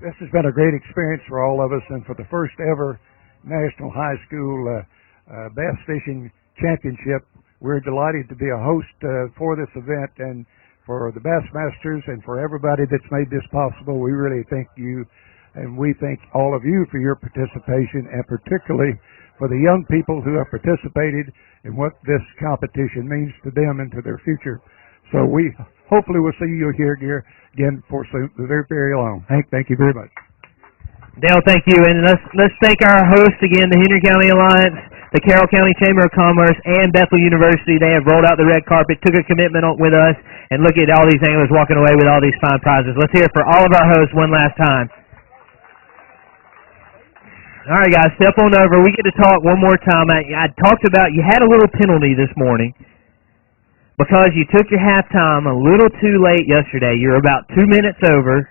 This has been a great experience for all of us, and for the first ever National High School Bass Fishing Championship, we're delighted to be a host for this event, and for the Bassmasters and for everybody that's made this possible, we really thank you. And we thank all of you for your participation, and particularly for the young people who have participated and what this competition means to them and to their future. So we hopefully will see you here again for very, very long. Hank, thank you very much. Dale, thank you. And let's thank our hosts again, the Henry County Alliance, the Carroll County Chamber of Commerce, and Bethel University. They have rolled out the red carpet, took a commitment with us, and look at all these anglers walking away with all these fine prizes. Let's hear it for all of our hosts one last time. All right, guys, step on over. We get to talk one more time. I talked about you had a little penalty this morning because you took your halftime a little too late yesterday. You were about 2 minutes over.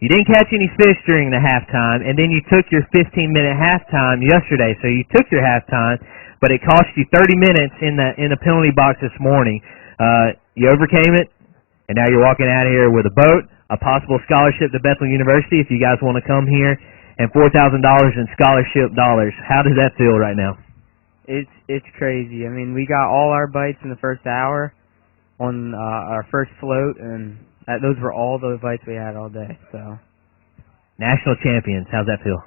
You didn't catch any fish during the halftime, and then you took your 15-minute halftime yesterday. So you took your halftime, but it cost you 30 minutes in the penalty box this morning. You overcame it, and now you're walking out of here with a boat, a possible scholarship to Bethel University if you guys want to come here, and $4,000 in scholarship dollars. How does that feel right now? It's crazy. I mean, we got all our bites in the first hour on our first float, and those were all the bites we had all day. So, national champions. How's that feel?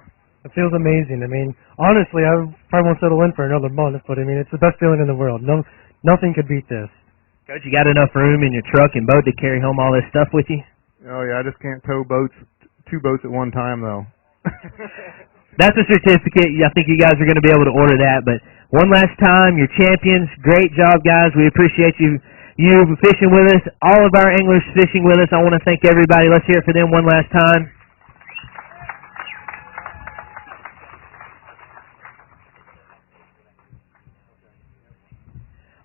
It feels amazing. I mean, honestly, I probably won't settle in for another month, but I mean, it's the best feeling in the world. Nothing could beat this. Coach, you got enough room in your truck and boat to carry home all this stuff with you? Oh yeah, I just can't tow two boats at one time though. That's a certificate. I think you guys are going to be able to order that. But one last time, you're champions. Great job, guys. We appreciate you fishing with us. All of our anglers fishing with us. I want to thank everybody. Let's hear it for them one last time.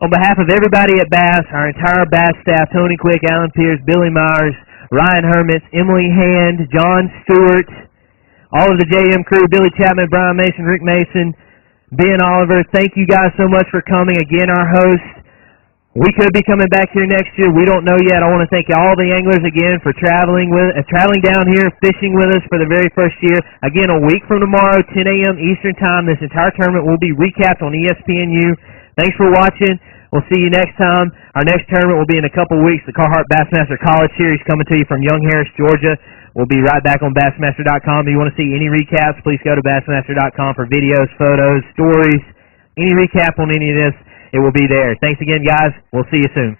On behalf of everybody at Bass, our entire Bass staff, Tony Quick, Alan Pierce, Billy Myers, Ryan Hermits, Emily Hand, John Stewart, all of the JM crew, Billy Chapman, Brian Mason, Rick Mason, Ben Oliver, thank you guys so much for coming. Again, our host. We could be coming back here next year. We don't know yet. I want to thank all the anglers again for traveling down here, fishing with us for the very first year. Again, a week from tomorrow, 10 a.m. Eastern Time, this entire tournament will be recapped on ESPNU. Thanks for watching. We'll see you next time. Our next tournament will be in a couple weeks. The Carhartt Bassmaster College Series coming to you from Young Harris, Georgia. We'll be right back on Bassmaster.com. If you want to see any recaps, please go to Bassmaster.com for videos, photos, stories, any recap on any of this. It will be there. Thanks again, guys. We'll see you soon.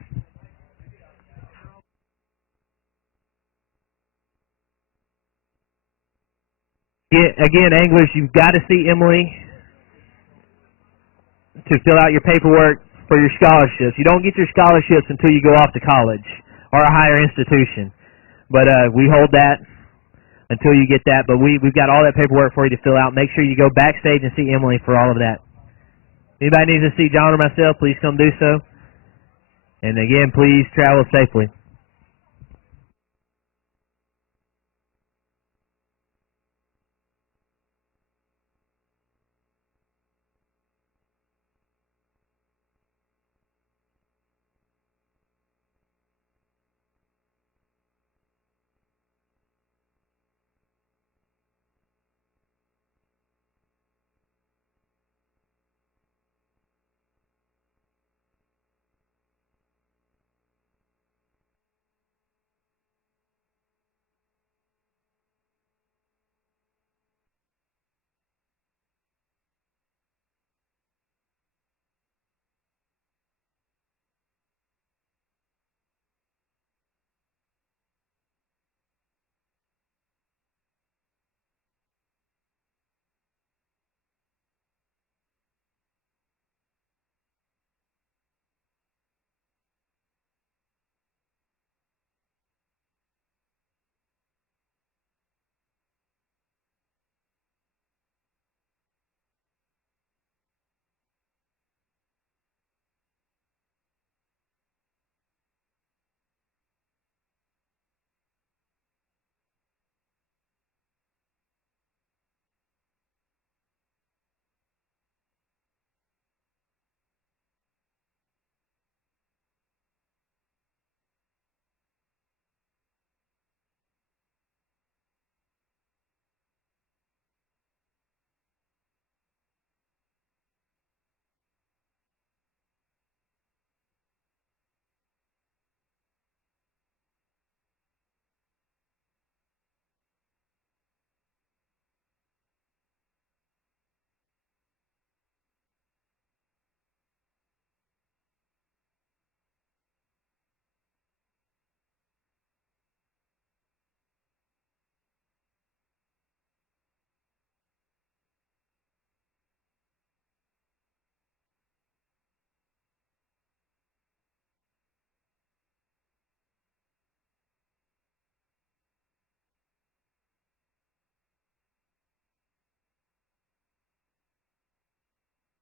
Again, anglers, you've got to see Emily to fill out your paperwork for your scholarships. You don't get your scholarships until you go off to college or a higher institution. But we hold that until you get that. But we've got all that paperwork for you to fill out. Make sure you go backstage and see Emily for all of that. Anybody needs to see John or myself, please come do so. And again, please travel safely.